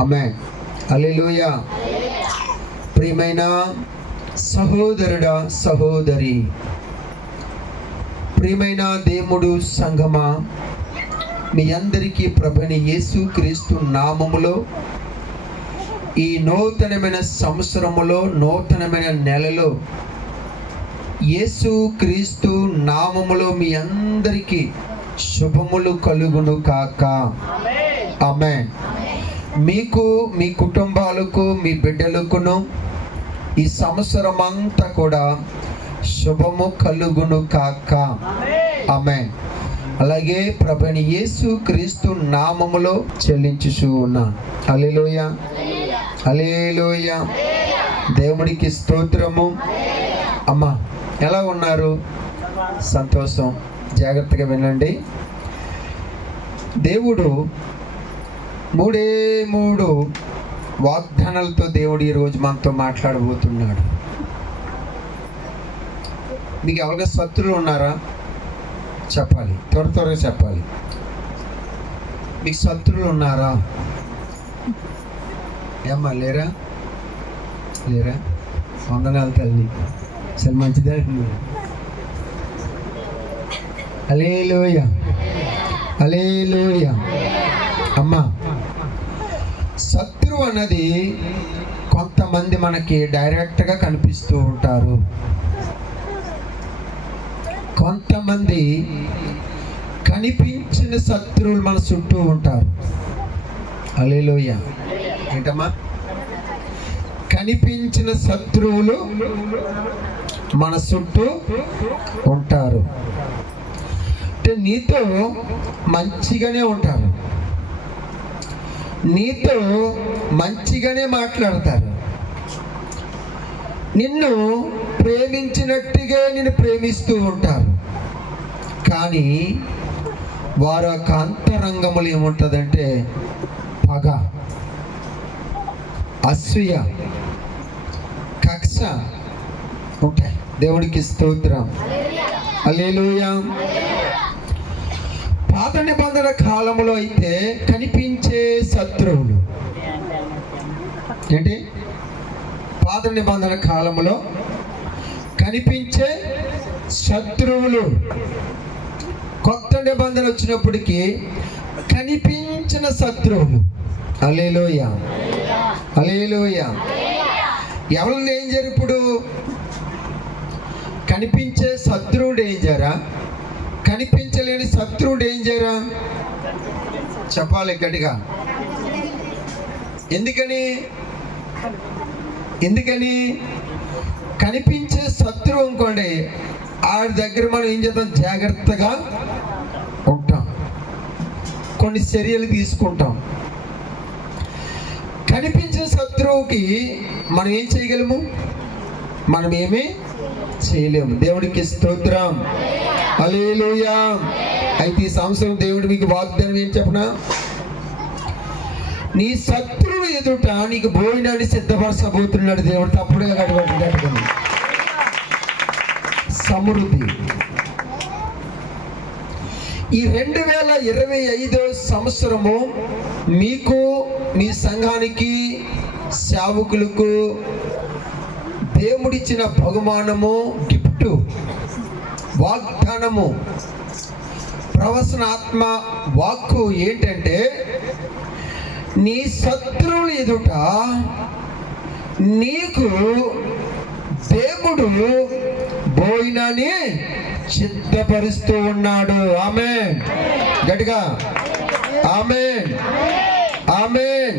ఆమేన్. హల్లెలూయా. ప్రియమైన సహోదరుడా, సహోదరి, ప్రియమైన దేవుడు సంఘమా, మీ అందరికీ ప్రభువైన యేసుక్రీస్తు నామములో ఈ నూతనమైన సంవత్సరములో, నూతనమైన నెలలో యేసుక్రీస్తు నామములో మీ అందరికీ శుభములు కలుగును కాక. ఆమేన్. మీకు, మీ కుటుంబాలకు, మీ బిడ్డలకును ఈ సంవత్సరం అంతా కూడా శుభము కలుగును కాక. ఆమేన్. అలాగే ప్రభువైన యేసుక్రీస్తు నామములో చెల్లించుచు ఉన్నాను. హల్లెలూయా, హల్లెలూయా. దేవుడికి స్తోత్రము. అమ్మా, ఎలా ఉన్నారు? సంతోషం. జాగ్రత్తగా వినండి. దేవుడు మూడు వాగ్దానాలతో దేవుడు ఈరోజు మనతో మాట్లాడబోతున్నాడు. మీకు ఎవరిగా శత్రువులు ఉన్నారా? చెప్పాలి, త్వరగా చెప్పాలి. మీకు శత్రువులు ఉన్నారా? ఏమ్మా, లేరా? వందనాలు తల్లి, అసలు మంచిదే. హల్లెలూయా, హల్లెలూయా. అమ్మా, శత్రువు అన్నది కొంతమంది మనకి డైరెక్ట్గా కనిపిస్తూ ఉంటారు. కొంతమంది కనిపించిన శత్రువులు మన చుట్టూ ఉంటారు. హల్లెలూయా. ఏంటమ్మా? కనిపించిన శత్రువులు మన చుట్టూ ఉంటారు. అంటే నీతో మంచిగానే ఉంటారు, నీతో మంచిగానే మాట్లాడతారు, నిన్ను ప్రేమించినట్టుగా నిన్ను ప్రేమిస్తూ ఉంటారు. కానీ వారి యొక్క అంతరంగములు ఏముంటుందంటే పగ, అసూయ, కక్ష ఉంటాయి. దేవుడికి స్తోత్రం. హల్లెలూయా. పాత నిబంధన కాలంలో అయితే కనిపించే శత్రువులు ఏంటి? పాత నిబంధన కాలంలో కనిపించే శత్రువులు. కొత్త నిబంధన వచ్చినప్పటికీ కనిపించిన శత్రువులు. హల్లెలూయా, హల్లెలూయా. ఎవరు డేంజర్? ఇప్పుడు కనిపించే శత్రువు డేంజరా, కనిపించలేని శత్రువు డేంజరా? చెప్పాలి గట్టిగా. ఎందుకని కనిపించే శత్రువు అనుకోండి, ఆడి దగ్గర మనం ఏం చేద్దాం? జాగ్రత్తగా ఉంటాం, కొన్ని చర్యలు తీసుకుంటాం. కనిపించే శత్రువుకి మనం ఏం చేయగలము? మనం ఏమీ చేయలేము. దేవుడికి స్తోత్రం. హల్లెలూయా. అయితే ఈ సంవత్సరం దేవుడు మీకు వాగ్దానం ఏం చెప్పనా? నీ శత్రువు ఎదుట నీకు భోజనాన్ని సిద్ధపరచబోతున్నాడు దేవుడు. తప్పుడుగా గడపండి. సమృద్ధి. ఈ 2025 సంవత్సరము మీకు, మీ సంఘానికి, సేవకులకు దేవుడిచ్చిన బహుమానము, గిఫ్ట్, వాగ్దానము, ప్రవచనాత్మ వాక్కు ఏంటంటే నీ శత్రువుల ఎదుట నీకు దేవుడు భోజనాన్ని సిద్ధపరుస్తూ ఉన్నాడు. ఆమేన్. గట్టిగా ఆమేన్, ఆమేన్.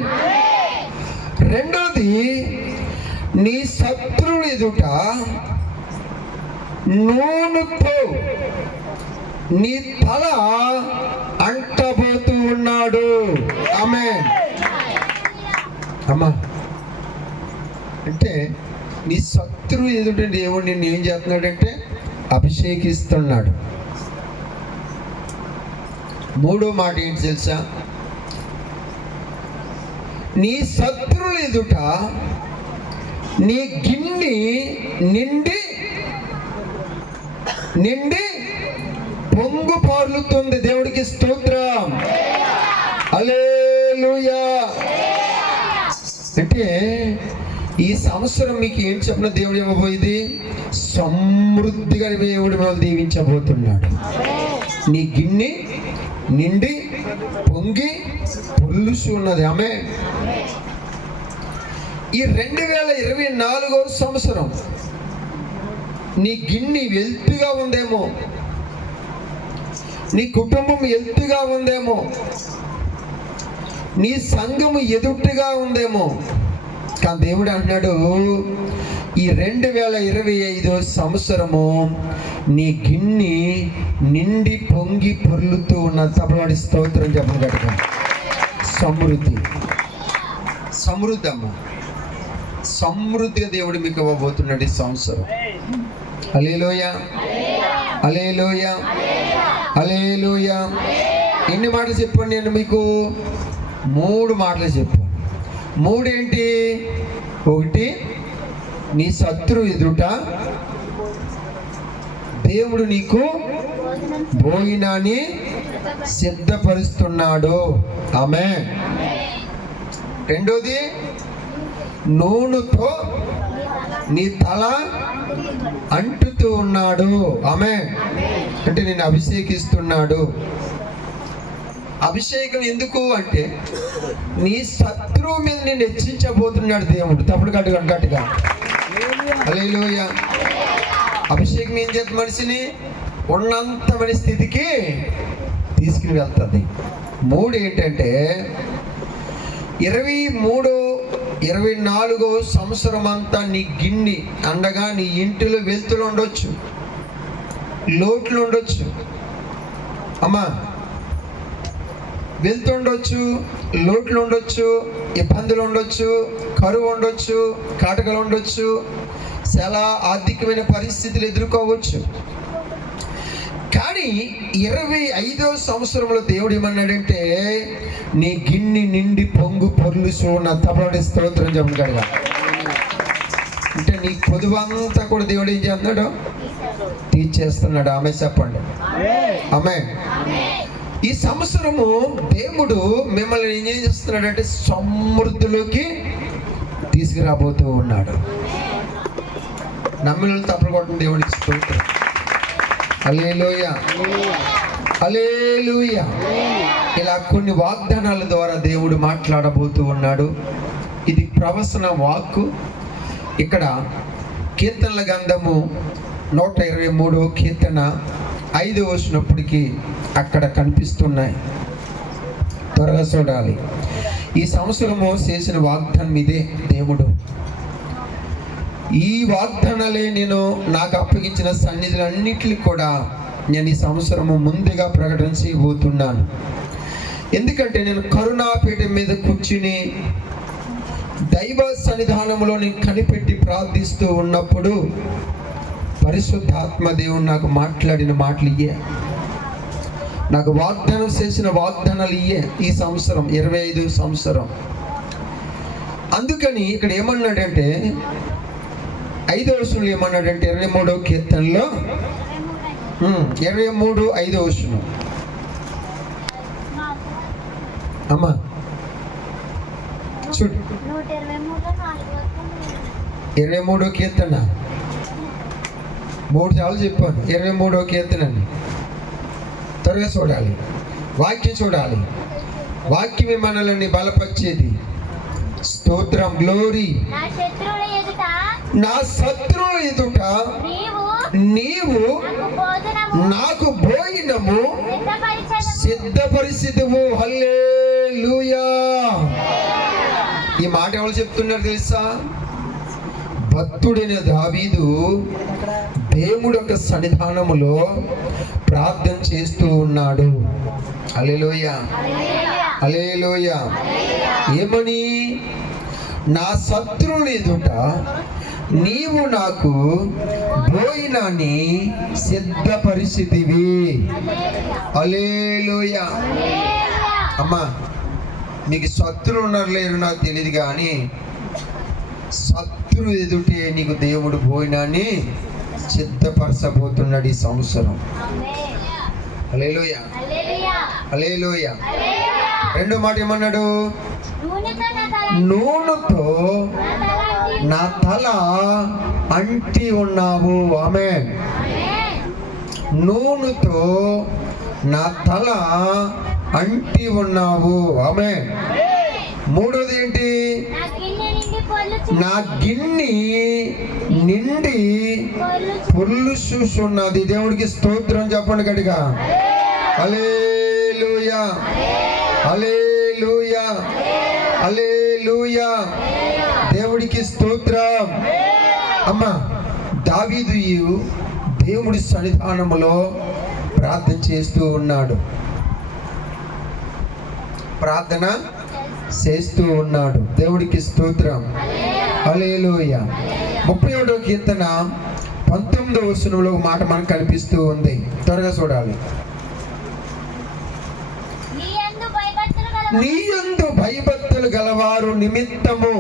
రెండోది, నీ శత్రువుల ఎదుట నూనెతో నీ తల అంటబోతూ ఉన్నాడు. ఆమేన్. అమ్మా, అంటే నీ శత్రువు ఎదుట దేవుడు నిన్ను ఏం చేస్తున్నాడంటే అభిషేకిస్తున్నాడు. మూడో మాట ఏంటి తెలుసా? నీ శత్రువుల ఎదుట నీ గిన్నె నిండి పొంగు పారుతుంది. దేవుడికి స్తోత్రం. హల్లెలూయా. అంటే ఈ సంవత్సరం మీకు ఏం చెప్పిన దేవుడు ఇవ్వబోయేది సమృద్ధిగా దేవుడు మిమ్మల్ని దీవించబోతున్నాడు. నీ గిన్నె నిండి పొంగి పొల్లుసు ఉన్నది. ఆమె ఈ 2024 సంవత్సరం నీ గిన్నె వెల్తిగా ఉందేమో, నీ కుటుంబం ఎత్తుగా ఉందేమో, నీ సంఘము ఎదుట్టుగా ఉందేమో, కానీ దేవుడు అంటున్నాడు ఈ 2025 సంవత్సరము నీ గిన్నె నిండి పొంగి పొర్లుతూ ఉన్న తపలాడి స్తోత్రం చెప్పగలగా. సమృద్ధి సమృద్ధి అమ్మ, సమృద్ధిగా దేవుడు మీకు ఇవ్వబోతున్నాడు ఈ సంవత్సరం. హల్లెలూయా, హల్లెలూయా, హల్లెలూయా. ఎన్ని మాటలు చెప్పండి? నేను మీకు 3 మాటలు చెప్పాను. 3 ఏంటి? 1, నీ శత్రువు ఎదుట దేవుడు నీకు భోజనాన్ని సిద్ధపరుస్తున్నాడు. ఆమేన్. 2ది, నూనెతో నీ తల అంటుతూ ఉన్నాడు. ఆమేన్. అంటే నేను అభిషేకిస్తున్నాడు. అభిషేకం ఎందుకు అంటే నీ శత్రువు మీద నేను హెచ్చించబోతున్నాడు దేవుడు. తప్పుడు గట్టిగా హల్లెలూయా. అభిషేకం ఏం చేస్తుంది? మనిషిని ఉన్నంత మన స్థితికి తీసుకుని వెళ్తుంది. 3 ఏంటంటే 24 సంవత్సరం అంతా నీ గిన్నె అండగా నీ ఇంటిలో వెలుతులు ఉండొచ్చు, లోట్లు ఉండొచ్చు అమ్మా, వెలుతు ఉండొచ్చు, లోట్లు ఉండొచ్చు, ఇబ్బందులు ఉండొచ్చు, కరువు ఉండొచ్చు, కాటకలు ఉండొచ్చు, చాలా ఆర్థికమైన పరిస్థితులు ఎదుర్కోవచ్చు. కానీ 25వ సంవత్సరంలో దేవుడు ఏమన్నాడంటే నీ గిన్నె నిండి పొంగు పొర్లుసు నా తపలాడి స్తోత్రం చెప్పగలగా. అంటే నీ పొదువంతా కూడా దేవుడు ఏం చేస్తున్నాడు? తీర్చేస్తున్నాడు. ఆమె చెప్పండి. ఆమె ఈ సంవత్సరము దేవుడు మిమ్మల్ని ఏం చేస్తున్నాడంటే సమృద్ధిలోకి తీసుకురాబోతూ ఉన్నాడు. నమ్మిన తప్పలు కొట్టిన దేవుడికి స్తోత్రం. హల్లెలూయా, హల్లెలూయా. ఇలా కొన్ని వాగ్దానాల ద్వారా దేవుడు మాట్లాడబోతూ ఉన్నాడు. ఇది ప్రవచన వాక్కు. ఇక్కడ కీర్తనల గ్రంథము 123వ కీర్తన 5వ వచనప్పటికి అక్కడ కనిపిస్తున్నాయి. త్వరగా చూడాలి. ఈ సంవత్సరము చేసిన వాగ్దానం ఇదే. దేవుడు ఈ వాగ్దానాలే నేను నాకు అప్పగించిన సన్నిధులన్నిటిని కూడా నేను ఈ సంవత్సరము ముందుగా ప్రకటించబోతున్నాను. ఎందుకంటే నేను కరుణాపీఠం మీద కూర్చుని దైవ సన్నిధానంలో నేను కనిపెట్టి ప్రార్థిస్తూ ఉన్నప్పుడు పరిశుద్ధాత్మ దేవుడు నాకు మాట్లాడిన మాటలు ఇయ్యే, నాకు వాగ్దానం చేసిన వాగ్దానాలు ఇయ్యే. ఈ సంవత్సరం 25 సంవత్సరం. అందుకని ఇక్కడ ఏమన్నాడంటే 5వ వచనంలో ఏమన్నాడంటే 23వ కీర్తనలో 23:5 వచనం అమ్మా చూడు. 23వ కీర్తన 3 సార్లు చెప్పాను. 23వ కీర్తన త్వరగా చూడాలి. వాక్యం చూడాలి. వాక్యమే మనల్ని బలపరిచేది. స్తోత్రం, గ్లోరీ. నా శత్రువుల ఎదుట నీవు నాకు భోజనము సిద్ధపరిచితివు. హల్లెలూయా. ఈ మాట ఎవరు చెప్తున్నారు తెలుసా? భక్తుడైన దావీదు దేవుడి యొక్క సన్నిధానములో ప్రార్థన చేస్తూ ఉన్నాడు. హల్లెలూయా, హల్లెలూయా. ఏమని? నా శత్రువుల ఎదుట నీవు నాకు భోజనాన్ని సిద్ధపరిచితివి. హల్లెలూయా. అమ్మా, మీకు శత్రువులు ఉన్నారు లేరు నాకు తెలియదు, కానీ శత్రువు ఎదుటే నీకు దేవుడు భోజనాన్ని సిద్ధపరచబోతున్నాడు ఈ సంవత్సరం. హల్లెలూయా, హల్లెలూయా. 2వ మాట ఏమన్నాడు? నూనెతో నా తల అంటి ఉన్నావు. ఆమేన్. నూనెతో నా తల అంటి ఉన్నావు. ఆమేన్. మూడోది ఏంటి? నా గిన్నె నిండి పొర్లు చూస్తున్నది. దేవుడికి స్తోత్రం చెప్పండి గట్టిగా. హల్లెలూయా, హల్లెలూయా, హల్లెలూయా. దేవుడికి స్తోత్రం. అమ్మా, దావీదు దేవుడి సన్నిధానములో ప్రార్థన చేస్తూ ఉన్నాడు. ప్రార్థన చేస్తూ ఉన్నాడు. దేవుడికి స్తోత్రం. హల్లెలూయా. 31వ కీర్తన 19వ వచనంలో ఒక మాట మనకు కనిపిస్తూ ఉంది. త్వరగా చూడాలి. నీ యందు భయభక్తులు గలవారు నిమిత్తము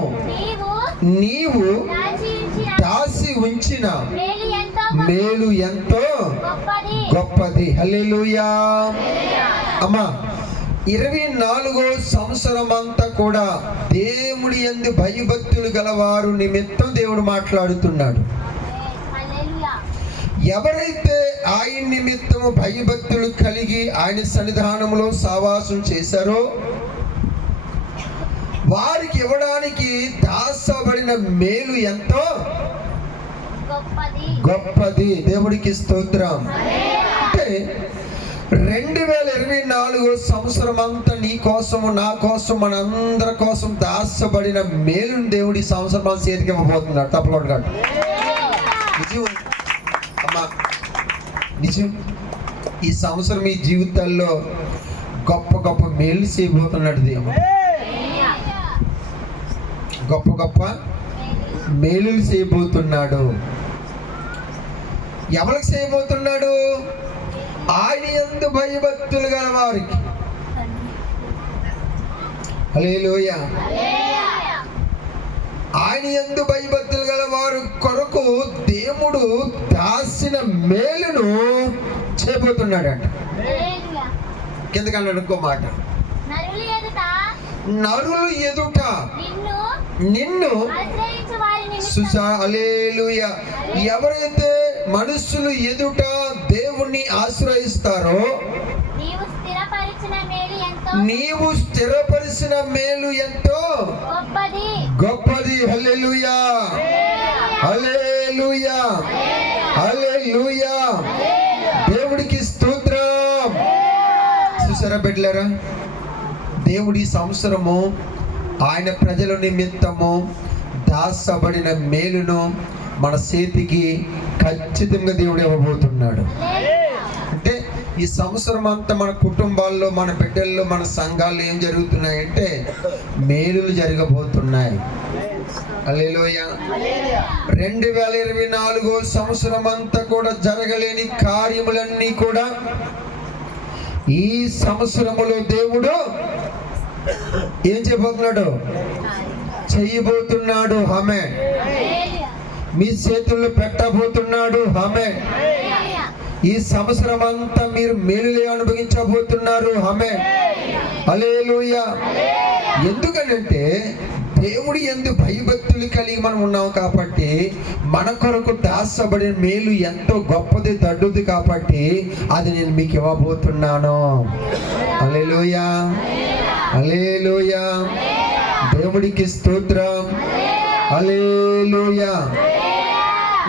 నీవు దాసి ఉంచిన మేలు ఎంతో గొప్పది. హల్లెలూయా. అమ్మా, 24వ సంవత్సరం అంతా కూడా దేవుడి యందు భయభక్తులు గలవారు నిమిత్తం దేవుడు మాట్లాడుతున్నాడు. ఎవరైతే ఆయన నిమిత్తము భయభక్తులు కలిగి ఆయన సన్నిధానంలో సావాసం చేశారో వారికి ఇవ్వడానికి దాచబడిన మేలు ఎంతో గొప్పది. దేవుడికి స్తోత్రం. అంటే 2024 సంవత్సరం అంతా నీ కోసము, నా కోసం, మనందరి కోసం దాచబడిన మేలుని దేవుడి సంవత్సరం మన చేతికి ఇవ్వబోతున్నాడు. తప్పకుండా నిజం అమ్మా, నిజం. ఈ సంవత్సరం మీ జీవితాల్లో గొప్ప గొప్ప మేలు చేయబోతున్నాడు దేవుడు. గొప్ప గొప్ప మేలులు చేయబోతున్నాడు. ఎవరికి చేయబోతున్నాడు? ఆయన యందు భయభక్తులు గల వారికి. హల్లెలూయా. ఆయన యందు భయభక్తులు గల వారు కొరకు దేవుడు దాసిన మేలును చేయబోతున్నాడంట. కిందకన్నాడు ఇంకో మాట. నరులు ఎదుట నిన్ను హల్లెలూయా. ఎవరైతే మనుషులు ఎదుట దేవుణ్ణి ఆశ్రయిస్తారో నీవు స్థిరపరిచిన మేలు ఎంతో గొప్పది. హల్లెలూయా, హల్లెలూయా, హల్లెలూయా. దేవుడికి స్తోత్రం. చూసారా బిడ్డలారా, దేవుడి సంవత్సరము ఆయన ప్రజల నిమిత్తము దాచబడిన మేలును మన చేతికి ఖచ్చితంగా దేవుడు ఇవ్వబోతున్నాడు. అంటే ఈ సంవత్సరం అంతా మన కుటుంబాల్లో, మన బిడ్డల్లో, మన సంఘాల్లో ఏం జరుగుతున్నాయంటే మేలులు జరగబోతున్నాయి. హల్లెలూయా. 2024 సంవత్సరం అంతా కూడా జరగలేని కార్యములన్నీ కూడా ఈ సంవత్సరములో దేవుడు ఏం చేయబోతున్నాడు? చేయబోతున్నాడు. ఆమేన్. మీ చేతుల్లో పెట్టబోతున్నాడు. ఆమేన్. ఈ సంవత్సరం అంతా మీరు మేలులే అనుభవించబోతున్నారు. ఆమేన్. హల్లెలూయా. ఎందుకనంటే దేవుడి యందు భయభక్తులు కలిగి మనం ఉన్నాం కాబట్టి, మన కొరకు దాచబడిన మేలు ఎంతో గొప్పది, దడ్డుది కాబట్టి అది నేను మీకు ఇవ్వబోతున్నాను. హల్లెలూయా, హల్లెలూయా. దేవుడికి స్తోత్రం. హల్లెలూయా.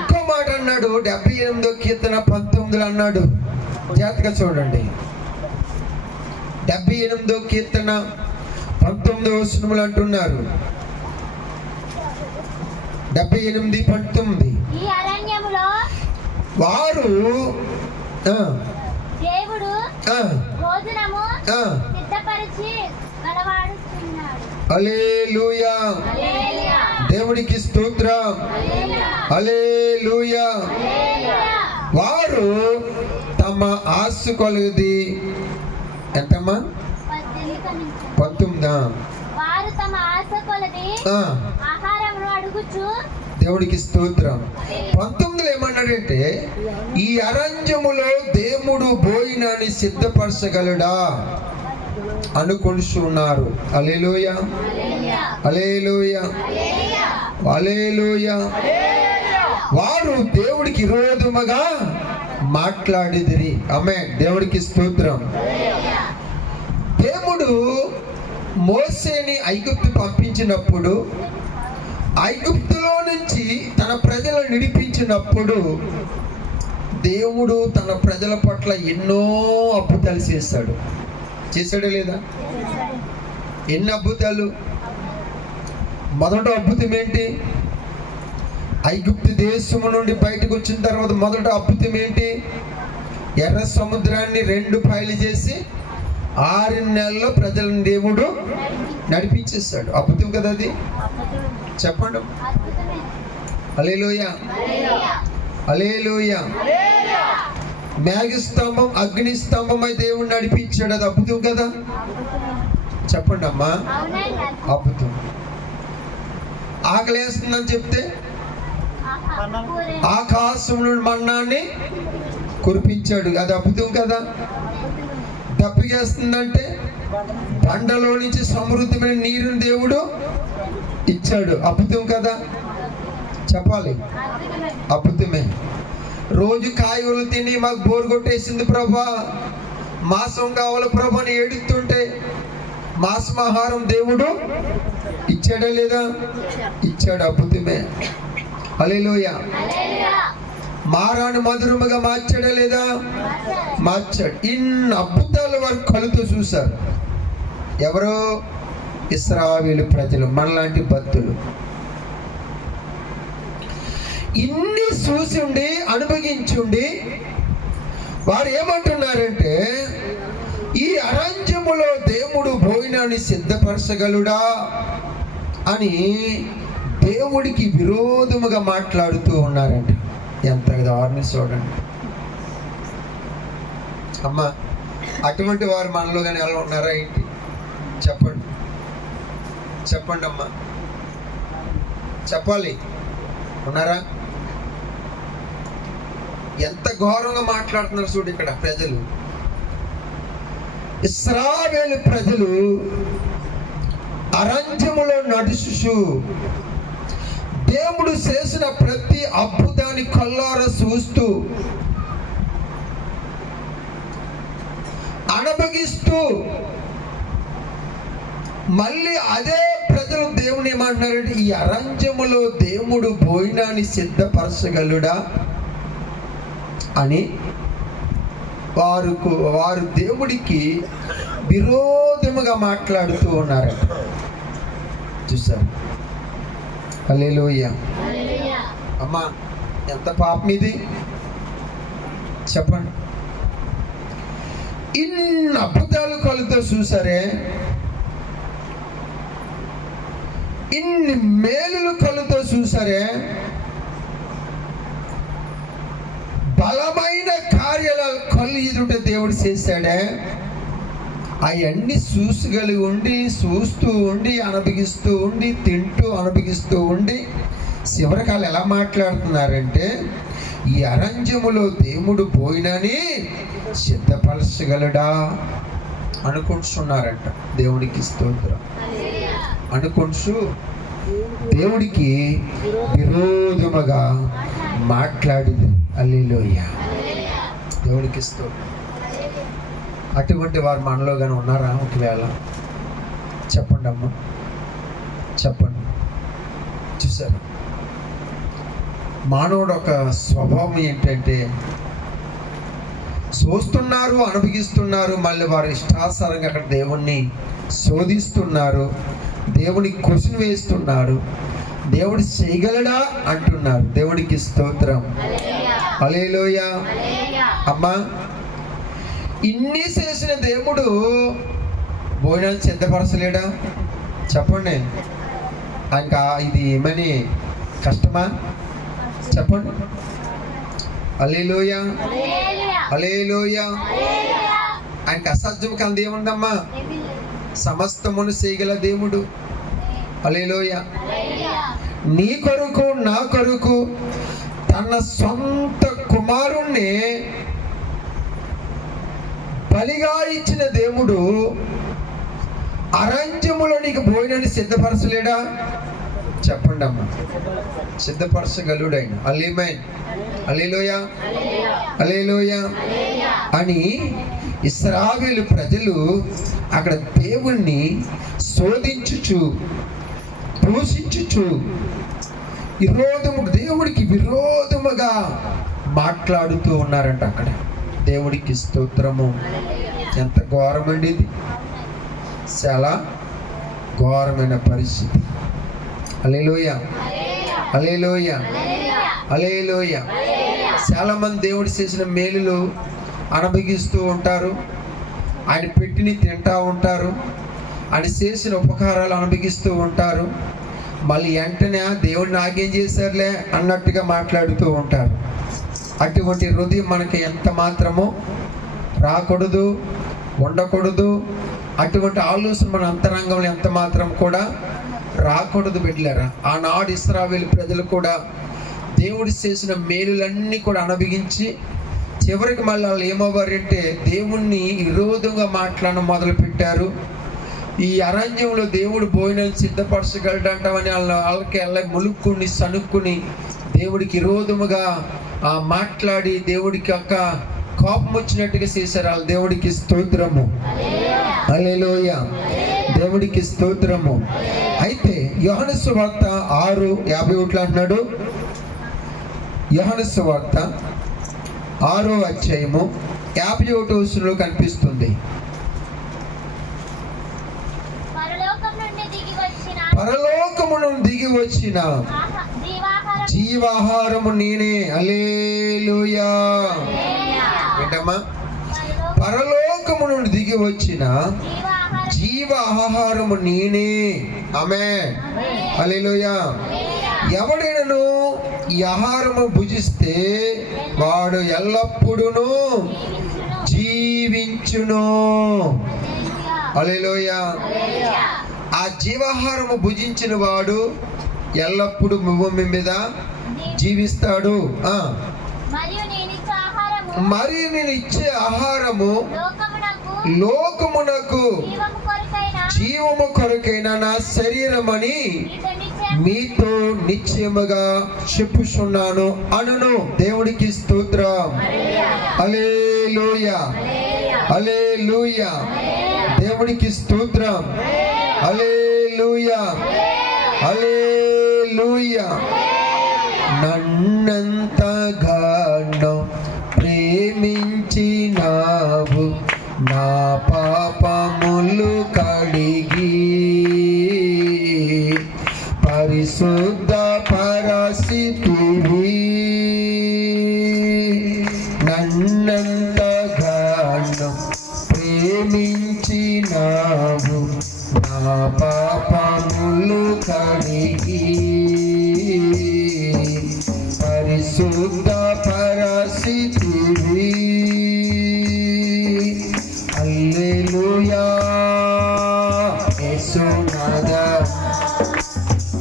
ఇంకో మాట అన్నాడు 78వ కీర్తన 19 అన్నాడు. జాగ్రత్తగా చూడండి. 78వ కీర్తన 19వ వచనములు అంటున్నారు. 78:19 ఈ అరణ్యములో వారు దేవుడు భోజనము సిద్ధపరిచి గలవాడుచున్నాడు. హల్లెలూయా. దేవుడికి స్తోత్రం. హల్లెలూయా. వారు తమ ఆశ కొలది ఎంతమ్మా? 19. వారు తమ ఆశ కొలది ఆహారమును అడుగుచు. దేవుడికి స్తోత్రం. 19 ఏమన్నాడంటే ఈ అరణ్యములో దేవుడు భోజనాన్ని సిద్ధపరచగలడా అనుకొనిస్తున్నారు. హల్లెలూయా, హల్లెలూయా. హల్లెలూయా. వారు దేవుడికి విరోధముగా మాట్లాడిదిరి. ఆమేన్. దేవుడికి స్తోత్రం. దేవుడు మోసేని ఐగుప్తు పంపించినప్పుడు, ఐగుప్తులో నుంచి తన ప్రజలను విడిపించినప్పుడు దేవుడు తన ప్రజల పట్ల ఎన్నో అద్భుతాలు చేశాడా లేదా? ఎన్ని అద్భుతాలు? మొదట అద్భుతం ఏంటి? ఐగుప్తు దేశము నుండి బయటకు వచ్చిన తర్వాత మొదట అద్భుతం ఏంటి? ఎర్ర సముద్రాన్ని 2 పాయలు చేసి 6 నెలల్లో ప్రజలను దేవుడు నడిపించేస్తాడు. అద్భుతం కదా అది? చెప్పండి. హల్లెలూయా, హల్లెలూయా. మేఘస్తంభం, అగ్ని స్తంభమై దేవుడు నడిపించాడు. అది అద్భుతం కదా? చెప్పండి అమ్మా. అద్భుతం. ఆకలేస్తుందని చెప్తే ఆకాశం నుండి మన్నాన్ని కురిపించాడు. అది అద్భుతం కదా? దప్పిగేస్తుందంటే బండలో నుంచి సమృద్ధమైన నీరుని దేవుడు ఇచ్చాడు. అద్భుతం కదా? చెప్పాలి. అద్భుతమే. రోజు కాయగూరలు తిని మాకు బోరు కొట్టేసింది ప్రభా, మాంసం కావాలి ప్రభా అని ఏడుస్తుంటే మాంసాహారం దేవుడు ఇచ్చాడా లేదా? ఇచ్చాడు. అద్భుతమే. హల్లెలూయా. మారాను మధురముగా మార్చాడా లేదా? మార్చాడు. ఇన్ని అద్భుతాలు వారు కళ్ళతో చూశారు. ఎవరో? ఇశ్రాయేలు ప్రజలు, మనలాంటి భక్తులు. ఇన్ని చూసిండి అనుభవించుండి వారు ఏమంటున్నారంటే, ఈ అరణ్యములో దేవుడు భోజనాన్ని సిద్ధపరచగలుడా అని దేవుడికి విరోధముగా మాట్లాడుతూ ఉన్నారంట. ఎంత దారుణం చూడండి అమ్మా. అటువంటి వారు మనలో కానీ ఎలా ఉన్నారా ఏంటి? చెప్పండి, చెప్పండి అమ్మా, చెప్పాలి. ఉన్నారా? ఎంత ఘోరంగా మాట్లాడుతున్నారు చూడు ఇక్కడ ప్రజలు. ఇశ్రాయేలు ప్రజలు అరణ్యములో నడుచు దేవుడు చేసిన ప్రతి అద్భుతాన్ని కళ్ళారా చూస్తూ అనుభవిస్తూ మళ్ళీ అదే ప్రజలు దేవుని ఏమంటున్నారంటే, ఈ అరణ్యములో దేవుడు భోజనాన్ని సిద్ధపరచగలుడా అని వారు దేవుడికి విరోధముగా మాట్లాడుతూ ఉన్నారు. చూసారు? హల్లెలూయా. అమ్మా, ఎంత పాపం ఇది చెప్పండి. ఇన్ని అద్భుతాలు కళ్ళతో చూసారే, ఇన్ని మేలులు కళ్ళతో చూసారే, బలమైన కార్యాలు కళ్ళు ఎదుట దేవుడు చేశాడే, అవన్నీ చూసుగలిగి ఉండి చూస్తూ ఉండి అనుభవిస్తూ ఉండి తింటూ అనుభవిస్తూ ఉండి చివరికి వాళ్ళు ఎలా మాట్లాడుతున్నారంటే, ఈ అరణ్యములో దేవుడు భోజనాన్ని సిద్ధపరచగలడా అనుకుంటున్నారంట. దేవుడికి స్తోత్రం. అనుకుంటూ దేవుడికి విరోధముగా మాట్లాడింది. హల్లెలూయా. దేవుడికి స్తోత్రం. అటువంటి వారు మనలో కానీ ఉన్నారా? ఒకవేళ చెప్పండి అమ్మ, చెప్పండి. చూసారు? మానవుడు ఒక స్వభావం ఏంటంటే, చూస్తున్నారు, అనుభవిస్తున్నారు, మళ్ళీ వారు ఇష్టానుసారంగా అక్కడ దేవుణ్ణి శోధిస్తున్నారు, దేవునికి క్వశ్చన్ వేస్తున్నారు, దేవుడు చేయగలడా అంటున్నారు. దేవుడికి స్తోత్రం. హల్లెలూయా. అమ్మా, ఇన్ని చేసిన దేవుడు భోజనాలు సిద్ధపరచలేడా? చెప్పండి. ఆయనకి ఇది ఏమని కష్టమా? చెప్పండి. హల్లెలూయా, హల్లెలూయా. ఆయనకి అసాధ్యం కాదు ఏముందమ్మా? సమస్తమును చేయగల దేవుడు. హల్లెలూయా. నీ కొరకు నా కొరకు తన సొంత కుమారుణ్ణి బలిగా ఇచ్చిన దేవుడు అరణ్యములో నీకు భోజనాన్ని సిద్ధపరచలేడా? చెప్పండి అమ్మా. సిద్ధపరచగలుడైన అలీమైన్ హల్లెలూయా హల్లెలూయా అని ఇశ్రాయేలు ప్రజలు అక్కడ దేవుణ్ణి శోధించుచు దూషించుచు దేవుడికి విరోధముగా మాట్లాడుతూ ఉన్నారంట. అక్కడ దేవుడికి స్తోత్రము. ఎంత ఘోరమండి ఇది, చాలా ఘోరమైన పరిస్థితి. హల్లెలూయా హల్లెలూయా హల్లెలూయా. చాలా మంది దేవుడు చేసిన మేలులు అనుభవిస్తూ ఉంటారు, ఆయన పెట్టిని తింటూ ఉంటారు, ఆయన చేసిన ఉపకారాలు అనుభవిస్తూ ఉంటారు. మళ్ళీ వెంటనే దేవుడిని నాకేం చేశారులే అన్నట్టుగా మాట్లాడుతూ ఉంటారు. అటువంటి హృదయం మనకి ఎంత మాత్రమో రాకూడదు, ఉండకూడదు. అటువంటి ఆలోచన మన అంతరంగంలో ఎంత మాత్రం కూడా రాకూడదు బిడ్డలారా. ఆనాడు ఇశ్రాయేలు ప్రజలు కూడా దేవుడు చేసిన మేలులన్నీ కూడా అనుభవించి చివరికి మళ్ళీ వాళ్ళు ఏమవ్వారంటే దేవుణ్ణి విరోధంగా మాట్లాడడం మొదలు పెట్టారు. ఈ అరణ్యంలో దేవుడు భోజనాలు సిద్ధపరచగలడంటామని వాళ్ళకి ములుక్కుని సనుక్కుని దేవుడికి విరోధముగా మాట్లాడి దేవుడికి ఒక కోపం వచ్చినట్టుగా చేశారు వాళ్ళు. దేవుడికి స్తోత్రము హల్లెలూయా దేవుడికి స్తోత్రము. అయితే యోహాను సువార్త 6:51 అంటున్నాడు. యోహాను సువార్త 6వ అధ్యాయము 51వ వచనంలో కనిపిస్తుంది. పరలోకము నుండి దిగి వచ్చిన జీవాహారము నేనే. హల్లెలూయా. ఏంటమ్మా? పరలోకము నుండి దిగి వచ్చిన జీవ ఆహారము నేనే. ఆమేన్ హల్లెలూయా. ఎవడైనను ఈ ఆహారము భుజిస్తే వాడు ఎల్లప్పుడూ జీవించును. హల్లెలూయా. ఆ జీవాహారము భుజించిన వాడు ఎల్లప్పుడూ భూమి మీద జీవిస్తాడు. మరియు నేను ఇచ్చే ఆహారము లోకమునకు జీవము కొరకైన నా శరీరమని మీతో నిశ్చయముగా చెప్పుచున్నాను అనును. దేవుడికి స్తోత్రం. హల్లెలూయా హల్లెలూయా దేవుడికి స్తోత్రం. హల్లెలూయా హల్లెలూయా. నన్నంతగానో ప్రేమించినావు, నా పాపములు కడిగి పరిశుద్ధ పరచితివి. నన్నంతగానో ప్రేమించినావు, నా పాపములు కడిగి పరిశుద్ధ పరచితివి. హల్లెలూయా యేసునాథా.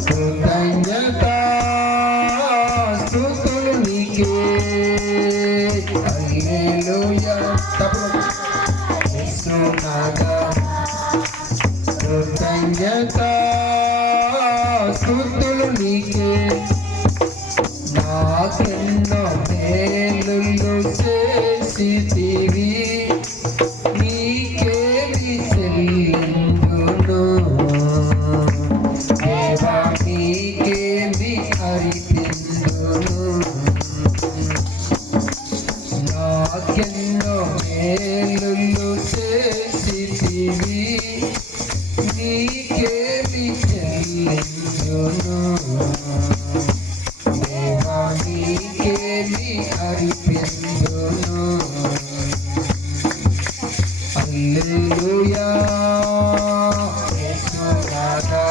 కృతజ్ఞత స్తుతులు నీకే. హల్లెలూయా యేసునాథా. కృతజ్ఞత స్తుతులు నీకే. నాకెన్నో మేలులు చేసితివి, నీకేమి చెల్లిందును. దేవా నీకేమి అర్పిందును. నాకెన్నో మేలులు చేసితివి, నీకేమి చెల్లిందును. దేవా నీకేమి అర్పిందును. హల్లెలూయా యేసునాథా.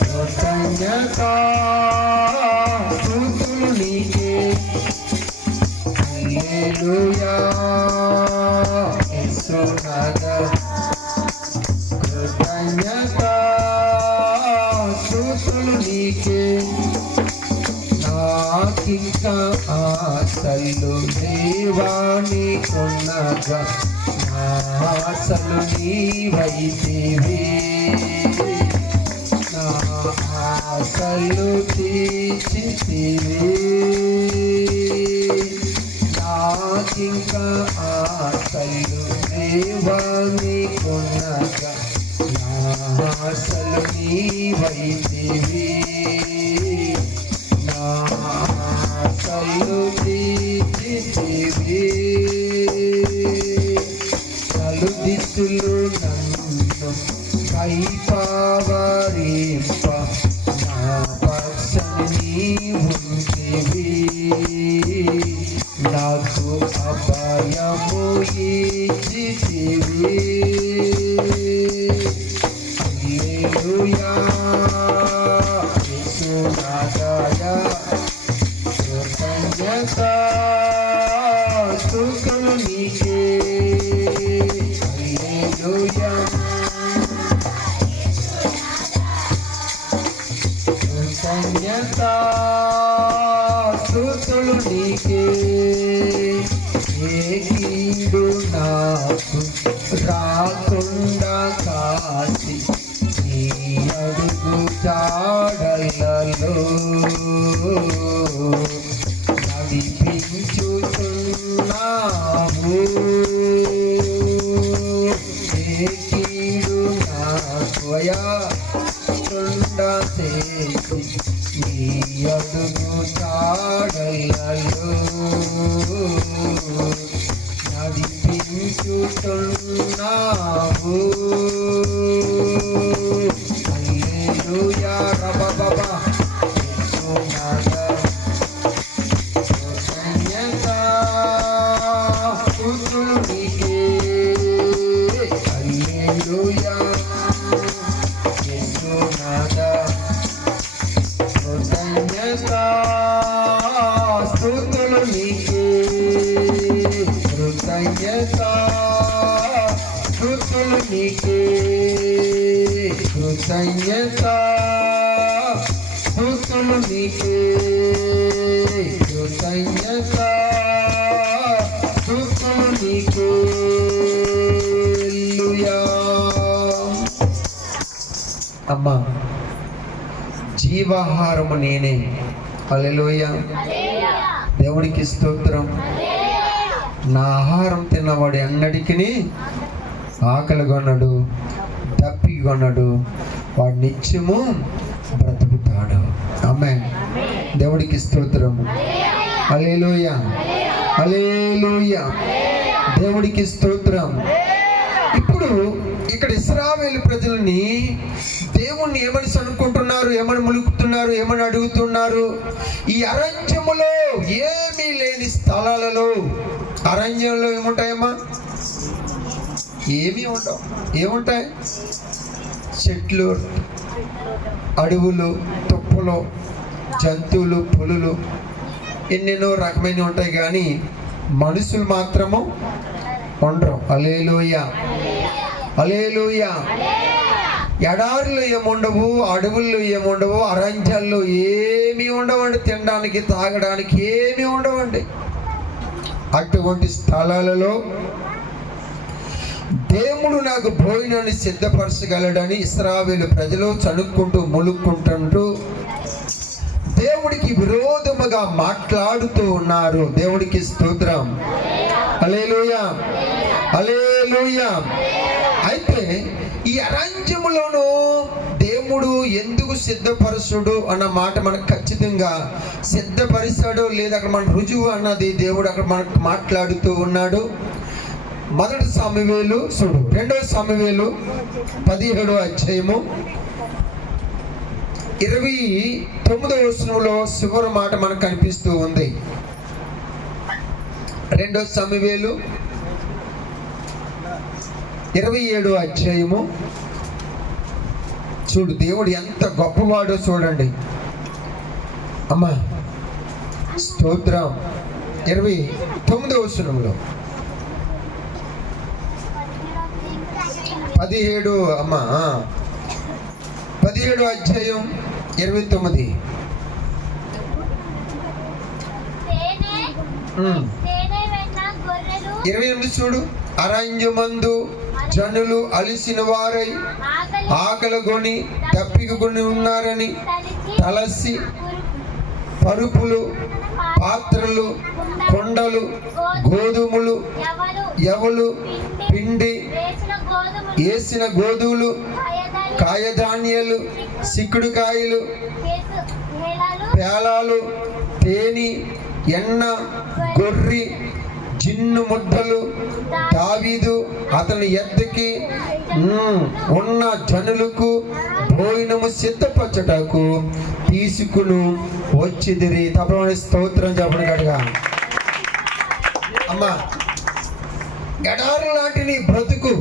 కృతజ్ఞత స్తుతులు నీకే. హల్లెలూయా యేసునాథా. కృతజ్ఞత స్తుతులు నీకే. నాకింకా ఆశలు దేవాని కొన్నగా, నా ఆశలు నీవైతివి. నా ఆశలు తీర్చితివి, నాకింకా ఆశలు లేవని కొనగా, నా ఆశలు నీవైతివి, నా ఆశలు తీర్చితివి. నలు దిక్కులు నన్ను కైపావరింప, నా పక్షని ఉంటివి, నాకు అభయము ఇచ్చితివి. హల్లెలూయా యేసునాథయా, కృతజ్ఞత స్తుతులు నీకే. హల్లెలూయా కృతజ్ఞత స్తుతులు నీకే. ఏ కీడు నాకు రాకుండా కాచి, నీ అడుగు జాడలలో నడిపించుతున్నావు. ఏ కీడు నాకు అయకుండా చేసి, నీ అడుగు జాడలలో నడిపించుతున్నావు. హల్లెలూయా రబబబా యేసునాథా, కృతజ్ఞత స్తుతులు నీకే. హల్లెలూయా యేసునాథా, కృతజ్ఞత స్తుతులు నీకే. కృతజ్ఞత స్తుతులు నీకే. కృతజ్ఞత స్తుతులు నీకే. కృతజ్ఞత స్తుతులు నీకే. హల్లెలూయా. అమ్మా, జీవాహారము నేనే. హల్లెలూయా. దేవుడికి స్తోత్రం. నా ఆహారం తిన్నవాడు ఎన్నటికీ ఆకలిగొనడు, దప్పిగొనడు, వాడు నిత్యము బ్రతుకుతాడు. ఆమేన్. దేవుడికి స్తోత్రం. హల్లెలూయా, హల్లెలూయా. దేవుడికి స్తోత్రం. ఇప్పుడు ఇక్కడ ఇశ్రాయేలు ప్రజలని దేవుణ్ణి ఏమని అనుకుంటున్నారు, ఏమని ములుకుతున్నారు, ఏమని అడుగుతున్నారు? ఈ అరణ్యములో ఏమీ లేని స్థలాలలో, అరణ్యంలో ఏముంటాయమ్మా? ఏమీ ఉండవు. ఏముంటాయి? చెట్లు, అడవులు, తుప్పలు, జంతువులు, పులులు, ఎన్నెన్నో రకమైన ఉంటాయి, కానీ మనుషులు మాత్రము ఉండరు. హల్లెలూయా, హల్లెలూయా. ఎడారులు ఏముండవు, అడవుల్లో ఏముండవు, అరణ్యాల్లో ఏమీ ఉండవండి. తినడానికి, తాగడానికి ఏమీ ఉండవండి. అటువంటి స్థలాలలో దేవుడు నాకు భోజనాన్ని సిద్ధపరచగలడని ఇశ్రాయేలు ప్రజలు చనుక్కుంటూ ములుక్కుంటూ దేవుడికి విరోధముగా మాట్లాడుతూ ఉన్నారు. దేవుడికి స్తోత్రం. హల్లెలూయా, హల్లెలూయా. అయితే ఈ అరణ్యములోను దేవుడు ఎందుకు సిద్ధపరచుడు అన్న మాట మనకు ఖచ్చితంగా సిద్ధపరిచాడు, లేదా అక్కడ మన రుజువు అన్నది దేవుడు అక్కడ మనకు మాట్లాడుతూ ఉన్నాడు. మొదటి సమూయేలు చూడు, 2వ సమూయేలు 17వ అధ్యాయము 29వ వచనంలో చివరి మాట మనకు కనిపిస్తూ ఉంది. 2వ సమూయేలు 27వ అధ్యాయము చూడు, దేవుడు ఎంత గొప్పవాడో చూడండి. అమ్మా స్తోత్రం. 29వ వచనంలో 17 అమ్మా 17వ అధ్యాయం 29. 28 చూడు. అరణ్యమందు జనులు అలిసిన వారై ఆకలిగొని దప్పికొని ఉన్నారని తలిచి తలసి పురుపు, పరుపులు, పాత్రలు, కొండలు, గోధుమలు, ఎవలు, ఎవలు, పిండి, వేసిన గోధుమలు, వేసిన గోధుమలు, కాయధాన్యాలు, సిక్కుడుకాయలు, హేళాలు, పేలాలు, తేనె, ఎన్న, గొర్రి, జిన్ను ముద్దలు దావీదు అతని ఎద్దకి ఉన్న జనులకు భోజనము సిద్ధపరచుటకు తీసుకుని వచ్చిదిరి. తప్పని స్తోత్రం చెప్పండి గట్టిగా. అమ్మా, ఎడారి లాంటి నీ బ్రతుకు,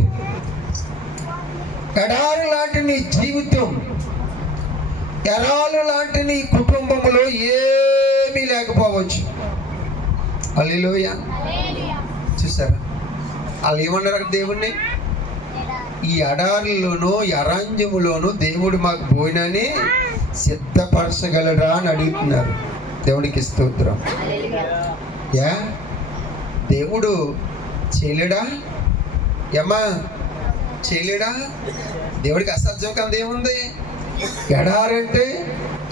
ఎడారి లాంటి నీ జీవితం, ఎడారి లాంటి నీ కుటుంబంలో ఏమీ లేకపోవచ్చు. హల్లెలూయా. చూసారా వాళ్ళు ఏమన్నారు దేవుణ్ణి? ఈ ఎడారిలోను అరణ్యములోను దేవుడు మాకు భోజనాన్ని సిద్ధపరచగలడా అని అడుగుతున్నారు. దేవుడికి స్తోత్రం. యా దేవుడు చేయలేడా? ఏమ్మా చేయలేడా? దేవుడికి అసాధ్యం కాదు ఏముంది? ఎడారంటే,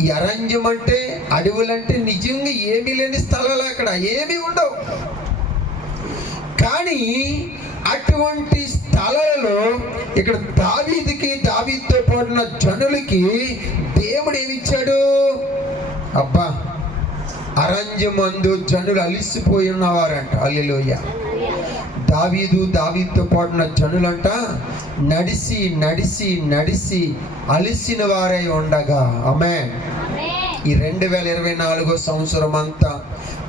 ఈ అరణ్యం అంటే, అడవులంటే నిజంగా ఏమీ లేని స్థలాలు, అక్కడ ఏమీ ఉండవు. కానీ అటువంటి స్థలాలలో ఇక్కడ దావీదుకి, దావీదుతో పాటున్న జనులకి దేవుడు ఏమిచ్చాడు? అబ్బా, అరణ్యమందు జనులు అలిసిపోయి ఉన్నవారంట. హల్లెలూయా. దావీదుతో పాటున్న జనులంట నడిసి నడిసి నడిసి అలిసిన వారై ఉండగా. ఆమేన్. ఈ 2024 సంవత్సరం అంతా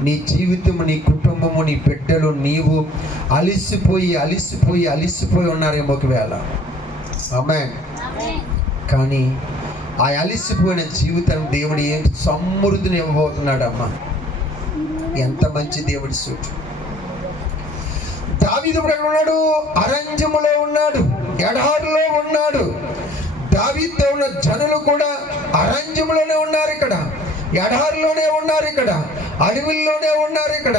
నీ జీవితం, నీ కుటుంబము, నీ బిడ్డలు, నీవు అలిసిపోయి అలిసిపోయి అలిసిపోయి ఉన్నారేమో ఒకవేళ. ఆమేన్. కానీ ఆ అలిసిపోయిన జీవితం దేవుడు ఏం సమృద్ధిని ఇవ్వబోతున్నాడు. అమ్మా, ఎంత మంచి దేవుడి సూచన. దావీదు ఎక్కడ ఉన్నాడు? అరణ్యములో ఉన్నాడు, ఎడారిలో ఉన్నాడు. దావీదుతో ఉన్న జనులు కూడా అరణ్యములోనే ఉన్నారు, ఇక్కడ ఎడారిలోనే ఉన్నారు, ఇక్కడ అడవుల్లోనే ఉన్నారు, ఇక్కడ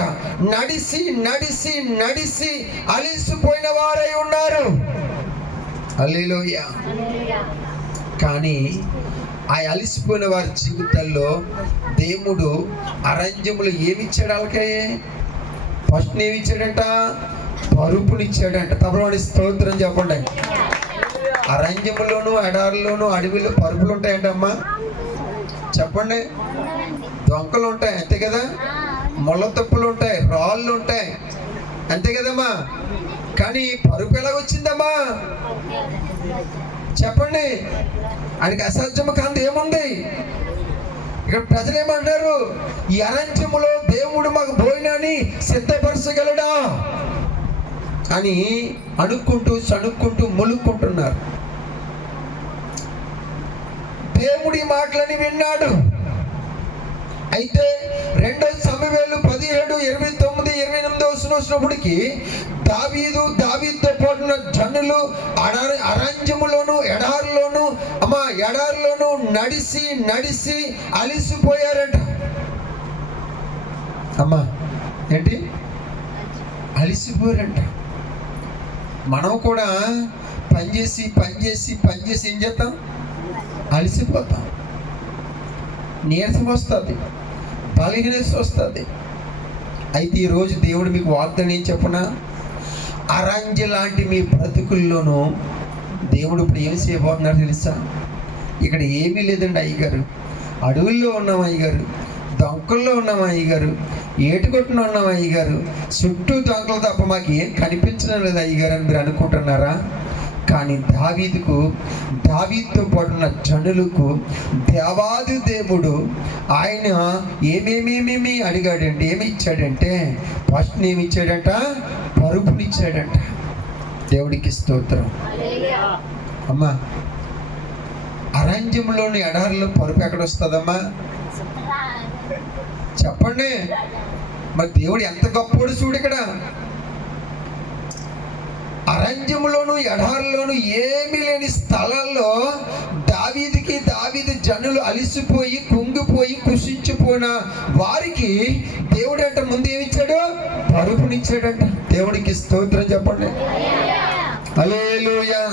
నడిసి నడిసి నడిసి అలిసిపోయిన వారై ఉన్నారు. హల్లెలూయా. కానీ ఆ అలిసిపోయిన వారి జీవితాల్లో దేవుడు అరణ్యములు ఏమిచ్చాడు? వాళ్ళకే ఫస్ట్ ఏమిచ్చాడంట? పరుపునిచ్చాడంట. తప్పని స్తోత్రం చెప్పండి. అరణ్యములోను ఎడారిలోను అడవిలో పరుపులు ఉంటాయంటమ్మా, చెప్పండి. దొంకలు ఉంటాయి, అంతే కదా. ముళ్ళ తప్పులు ఉంటాయి, రాళ్ళు ఉంటాయి, అంతే కదమ్మా. కానీ పరుపు ఎలాగొచ్చిందమ్మా? చెప్పండి. ఆయనకి అసాధ్యము కాదు ఏముంది? ఇక్కడ ప్రజలు ఏమంటారు? ఈ అరణ్యములో దేవుడు మాకు భోజనాన్ని సిద్ధపరచగలడా అని అనుకుంటూ సణుక్కుంటూ ములుక్కుంటున్నారు. దేవుడి మాటలని విన్నాడు. అయితే 2 సమూయేలు 17:29-28 వచ్చినప్పటికి దావీదుతో పాటున్న జనులు అరణ్యములోను ఎడారిలోను ఎడారిలోను నడిసి నడిసి అలిసిపోయారంట. అమ్మా ఏంటి? అలిసిపోయారంట. మనం కూడా పనిచేసి ఏం చేస్తాం? అలిసిపోతాం. నీరసం వస్తుంది, బలహీనత వస్తుంది. అయితే ఈరోజు దేవుడు మీకు వాగ్దానం ఏం చెప్పనా? అరణ్య లాంటి మీ బ్రతుకుల్లోనూ దేవుడు ఇప్పుడు ఏం చేయబోతున్నారు తెలుసా? ఇక్కడ ఏమీ లేదండి అయ్యగారు, అడవుల్లో ఉన్నాం అయ్యగారు, దొంకల్లో ఉన్నాం అయ్యగారు, ఏటుకొట్టున ఉన్నాం అయ్యగారు, చుట్టూ దొంకలు తప్ప మాకు ఏం కనిపించడం లేదు అయ్యగారు అని మీరు అనుకుంటున్నారా? కానీ దావీదుతో పాటున్న జనులకు దేవాది దేవుడు ఆయన ఏమేమేమేమి అడిగాడంటే, ఏమి ఇచ్చాడంటే, ఫస్ట్ ఏమి ఇచ్చాడంట? పరుపునిచ్చాడంట. దేవుడికి స్తోత్రం. అమ్మా, అరణ్యంలోని ఎడారిలో పరుపు ఎక్కడ వస్తుందమ్మా? చెప్పండి. మరి దేవుడు ఎంత గొప్పోడు చూడు. ఇక్కడ అరణ్యములోను ఎడారిలోను ఏమీ లేని స్థలాల్లో దావీదు జనులు అలిసిపోయి కుంగిపోయి కుషించిపోయిన వారికి దేవుడు అంట ముందు ఏమిచ్చాడు? పరుపునిచ్చాడంట. దేవుడికి స్తోత్రం చెప్పండి. హల్లెలూయా,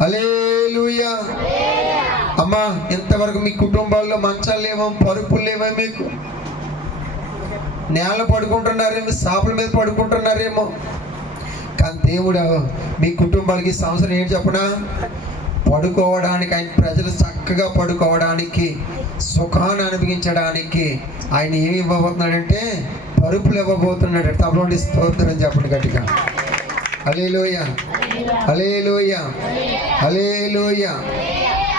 హల్లెలూయా. అమ్మా ఇంతవరకు మీ కుటుంబాల్లో మంచాలు లేవో, పరుపులు లేవో, మీకు నేల పడుకుంటున్నారేమో, సాపుల మీద పడుకుంటున్నారేమో. కానీ దేవుడు మీ కుటుంబాలకి ఈ సంవత్సరం ఏంటి చెప్పనా, పడుకోవడానికి, ఆయన ప్రజలు చక్కగా పడుకోవడానికి, సుఖాన్ని అనుభవించడానికి ఆయన ఏమి ఇవ్వబోతున్నాడంటే పరుపులు ఇవ్వబోతున్నాడు. తమలోని స్తోత్రం చెప్పండి గట్టిగా. హల్లెలూయా, హల్లెలూయా, హల్లెలూయా.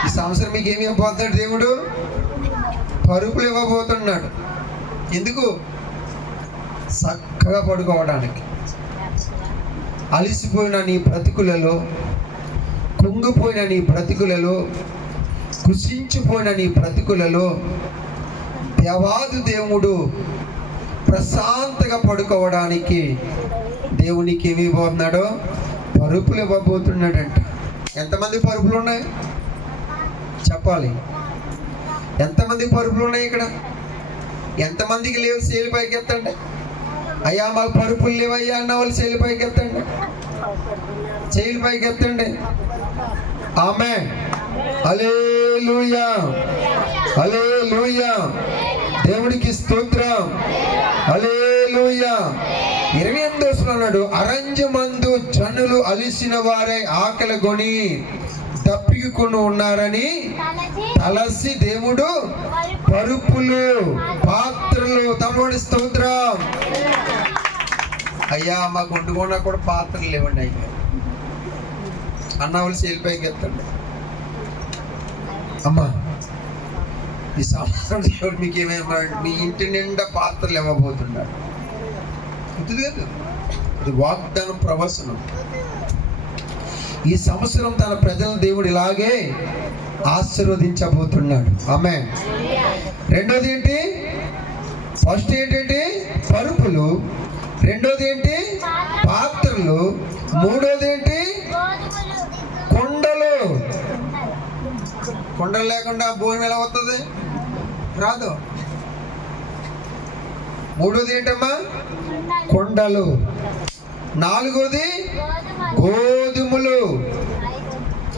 ఈ సంవత్సరం మీకు ఏమి ఇవ్వబోతున్నాడు దేవుడు? పరుపులు ఇవ్వబోతున్నాడు. ఎందుకు? చక్కగా పడుకోవడానికి. అలిసిపోయిన నీ బ్రతుకులలో, కుంగిపోయిన నీ బ్రతుకులలో, కుషించిపోయిన నీ బ్రతుకులలో దేవాది దేవుడు ప్రశాంతంగా పడుకోవడానికి దేవునికి ఏమి ఇవ్వబోతున్నాడో పరుపులు ఇవ్వబోతున్నాడంట. ఎంతమంది పరుపులు ఉన్నాయి చెప్పాలి? ఎంతమంది పరుపులు ఉన్నాయి ఇక్కడ? ఎంతమందికి లేవు? సేలు పైకి ఎత్తండి. అయ్యా మాకు పరుపులు లేవయ్యా అన్న వాళ్ళు సేలు పైకి ఎత్తండి, చేయిల పైకి ఎత్తండి. ఆమేన్, హల్లెలూయా, హల్లెలూయా. దేవుడికి స్తోత్రం, హల్లెలూయా. 28వ వచనం అన్నాడు, అరంజమందు జనులు అలిసిన వారై ఆకలి కొని దప్పికొని ఉన్నారని తలసి దేవుడు పరుపులు, పాత్రలు, తమడి స్తోత్రం. అయ్యా మాకు వండుకున్నా కూడా పాత్రలు లేవండి అయ్యా అన్న వాళ్ళు సేలిపైకి ఎత్తండి. అమ్మా ఈ సంవత్సరం దేవుడు మీకు ఏమేమన్నాడు? మీ ఇంటి నిండా పాత్రలు ఇవ్వబోతున్నాడు. ఇది లేదు, ఇది వాగ్దానం, ప్రవచనం. ఈ సంవత్సరం తన ప్రజలను దేవుడు ఇలాగే ఆశీర్వదించబోతున్నాడు. ఆమేన్. రెండోది ఏంటి? ఫస్ట్ ఏంటంటే పరుపులు, రెండోది ఏంటి పాత్రలు, మూడోది ఏంటి కొండలు. కొండలు లేకుండా భూమి ఎలా వస్తుంది? రాదు. మూడోది ఏంటమ్మా? కొండలు. నాలుగోది గోధుమలు.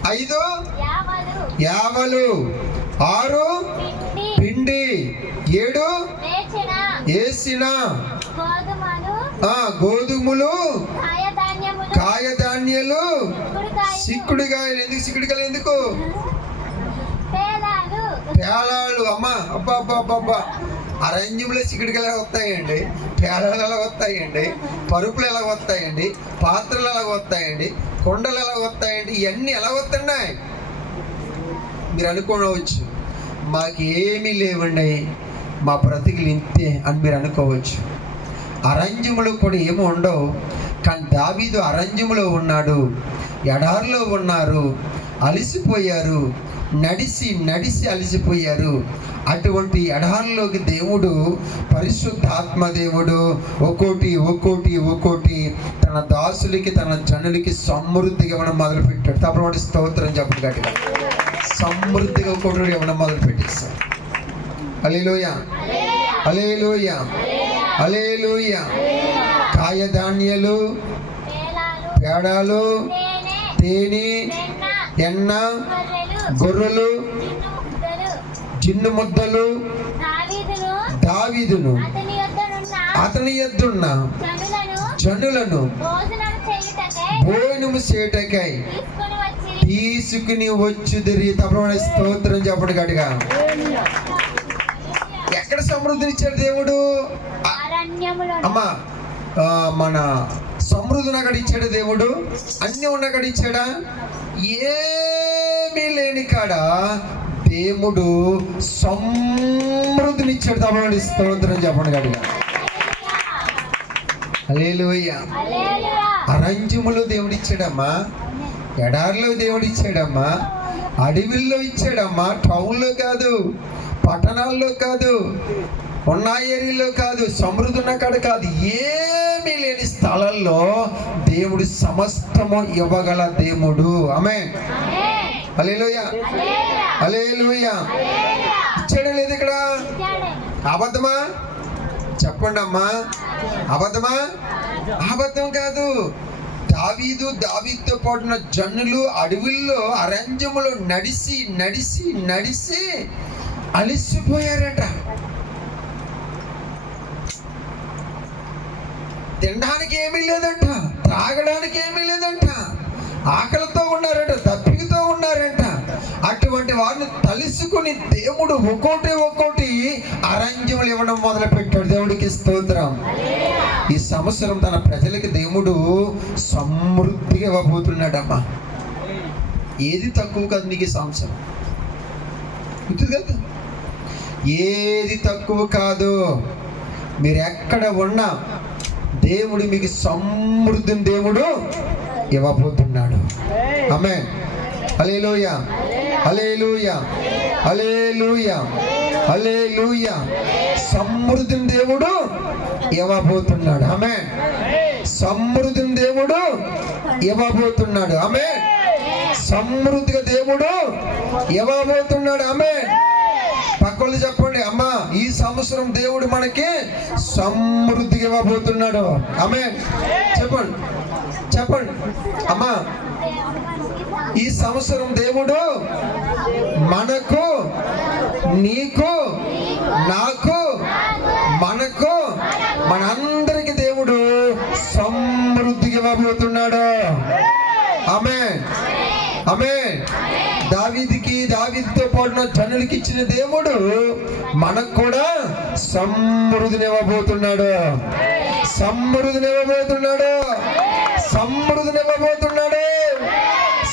5 యావలు. 6 పిండి. 7 వేసిన గోధుమలు, కాయధాన్యాలు, సిక్కుడుకాయలు. ఎందుకు సిక్కుడుకాయలు? ఎందుకు? పేలాలు. అమ్మా అబ్బా అబ్బా అబ్బా, అరంజంలో సిక్కుడుకాయలు ఎలా వస్తాయండి? పేలాలు ఎలా వస్తాయండి? పరుపులు ఎలా వస్తాయండి? పాత్రలు ఎలా వస్తాయండి? కొండలు ఎలా వస్తాయండి? ఇవన్నీ ఎలా వస్తున్నాయి? మీరు అనుకోవచ్చు మాకేమీ లేవండి, మా బ్రతికులు ఇంతే అని మీరు అనుకోవచ్చు. అరంజములు కూడా ఏమో ఉండవు. కానీ దావీదు అరంజములో ఉన్నాడు, ఎడారిలో ఉన్నారు, అలిసిపోయారు, నడిచి నడిచి అలిసిపోయారు. అటువంటి ఎడారిలోకి దేవుడు, పరిశుద్ధాత్మ దేవుడు ఒక్కోటి ఒక్కోటి ఒక్కోటి తన దాసులకి, తన జనులకి సమృద్ధిగా ఇవ్వడం మొదలుపెట్టాడు. తప్పటి స్తోత్రం చెప్పండి గట్టిగా. సమృద్ధిగా ఒక్కొక్కటి ఇవ్వడం మొదలు పెట్టేస్తాడు. హల్లెలూయా, హల్లెలూయా, హల్లెలూయా. కాయధాన్యాలు, పేడాలు, తేనె, ఎన్న, గొర్రెలు, జిన్ను ముద్దలు. దావీదును అతని యొద్దనున్న జనులను భోజనము చేయుటకై తీసుకుని వచ్చుదిరి. తప్పని స్తోత్రం చెప్పండి గట్టిగా. ఎక్కడ సమృద్ధినిచ్చాడు దేవుడు? అమ్మా మన సమృద్ధిని అక్కడ ఇచ్చాడు దేవుడు. అన్ని ఉన్న కాడ ఇచ్చాడా? ఏమీ లేని కాడ దేవుడు సమృద్ధినిచ్చాడు. తప్పని స్తోత్రం చెప్పండి గట్టిగా. హల్లెలూయా. అరంజములో దేవుడు ఇచ్చాడమ్మా, ఎడారిలో దేవుడు ఇచ్చాడమ్మా, అడవిల్లో ఇచ్చాడమ్మా. టౌన్లో కాదు, పట్టణాల్లో కాదు, ఉన్న ఏరియాలో కాదు, సమృద్ధి ఉన్న కాడ కాదు, ఏమీ లేని స్థలాల్లో దేవుడు సమస్తము ఇవ్వగల దేవుడు. ఆమేన్, హల్లెలూయా, హల్లెలూయా. ఇచ్చాడా లేదు ఇక్కడ? అబద్ధమా? చెప్పండి అమ్మా, అబద్ధమా? అబద్ధం కాదు. దావీదుతో పాటున్న జనులు అడవుల్లో అరణ్యములో నడిచి నడిచి నడిచి అలిసిపోయారట. తినడానికి ఏమీ లేదంట, త్రాగడానికి ఏమీ లేదంట, ఆకలితో ఉన్నారంట, దప్పికతో ఉన్నారంట. అటువంటి వారిని తలుసుకుని దేవుడు ఒక్కోటి అరణ్యములు ఇవ్వడం మొదలు పెట్టాడు. దేవుడికి స్తోత్రం. ఈ సంవత్సరం తన ప్రజలకి దేవుడు సమృద్ధిగా ఇవ్వబోతున్నాడమ్మా. ఏది తక్కువ కాదు నీకు ఈ సంవత్సరం, గుర్తుంది కదా? ఏది తక్కువ కాదు. మీరు ఎక్కడ ఉన్నా దేవుడు మీకు సమృద్ధిని దేవుడు ఇవ్వబోతున్నాడు. ఆమేన్. హల్లెలూయా, హల్లెలూయా, హల్లెలూయా, హల్లెలూయా. సమృద్ధిని దేవుడు ఇవ్వబోతున్నాడు. ఆమేన్. సమృద్ధిని దేవుడు ఇవ్వబోతున్నాడు. ఆమేన్. సమృద్ధిగా దేవుడు ఇవ్వబోతున్నాడు. ఆమేన్. పక్కలు చెప్పండి, అమ్మా ఈ సంవత్సరం దేవుడు మనకి సమృద్ధిగా ఇవ్వబోతున్నాడు. ఆమేన్. చెప్పండి చెప్పండి అమ్మా, ఈ సంవత్సరం దేవుడు మనకు, నీకు, నాకు, మనకు, మనందరికి దేవుడు సమృద్ధిగా ఇవ్వబోతున్నాడు. ఆమేన్, ఆమేన్. దావీదుతో పాటున్న జనులకి ఇచ్చిన దేవుడు మనకు కూడా సమృద్ధిని ఇవ్వబోతున్నాడు. సమృద్ధిని ఇవ్వబోతున్నాడు. సమృద్ధిని ఇవ్వబోతున్నాడు.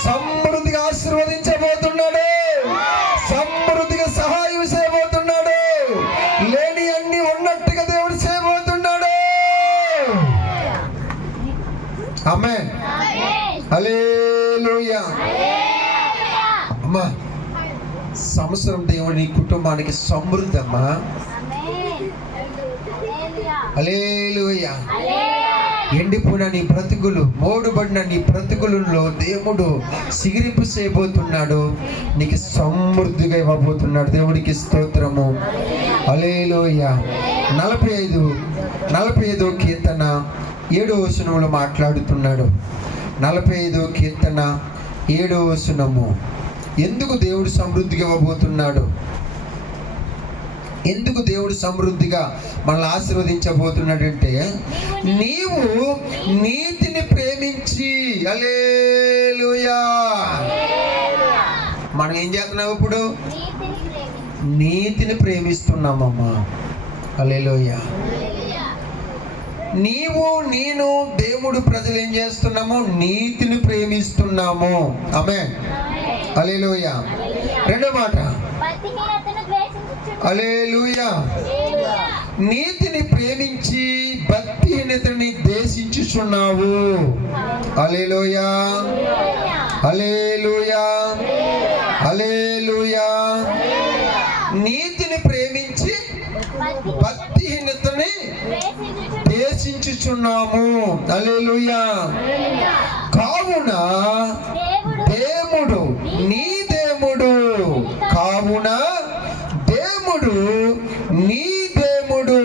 సమృద్ధిగా ఆశీర్వదించబోతున్నాడు. సమృద్ధిగా సహాయం చేయబోతున్నాడు. లేని అన్ని ఉన్నట్టుగా దేవుడు చేయబోతున్నాడు. ఆమేన్. హల్లెలూయా. అమ్మా సంవత్సరం దేవుడు నీ కుటుంబానికి సమృద్ధి అమ్మా. హల్లెలూయా. ఎండిపోయిన నీ బ్రతుకులు, మోడుబడిన నీ బ్రతుకులలో దేవుడు సిగిరింపు చేయబోతున్నాడు. నీకు సమృద్ధిగా ఇవ్వబోతున్నాడు. దేవుడికి స్తోత్రము. హల్లెలూయా. 45వ కీర్తన 7వ వచనంలో మాట్లాడుతున్నాడు. 45వ కీర్తన 7వ వచనము. ఎందుకు దేవుడు సమృద్ధిగా ఇవ్వబోతున్నాడు? ఎందుకు దేవుడు సమృద్ధిగా మనల్ని ఆశీర్వదించబోతున్నాడంటే, నీవు నీతిని ప్రేమించి. హల్లెలూయా. మనం ఏం చేస్తున్నాం ఇప్పుడు? నీతిని ప్రేమిస్తున్నామమ్మా. హల్లెలూయా. నీవు, నేను, దేవుడు, ప్రజలు ఏం చేస్తున్నాము? నీతిని ప్రేమిస్తున్నాము. ఆమేన్. హల్లెలూయా. రెండో మాట, హల్లెలూయా. నీతిని ప్రేమించి భక్తిహీనతని ద్వేషించుచున్నావు. హల్లెలూయా, హల్లెలూయా, హల్లెలూయా. నీతిని ప్రేమించి భక్తిహీనతని ద్వేషించుచున్నాము. హల్లెలూయా. కావున దేవుడు నీ దేవుడు, కావున దేవుడు నీ దేవుడు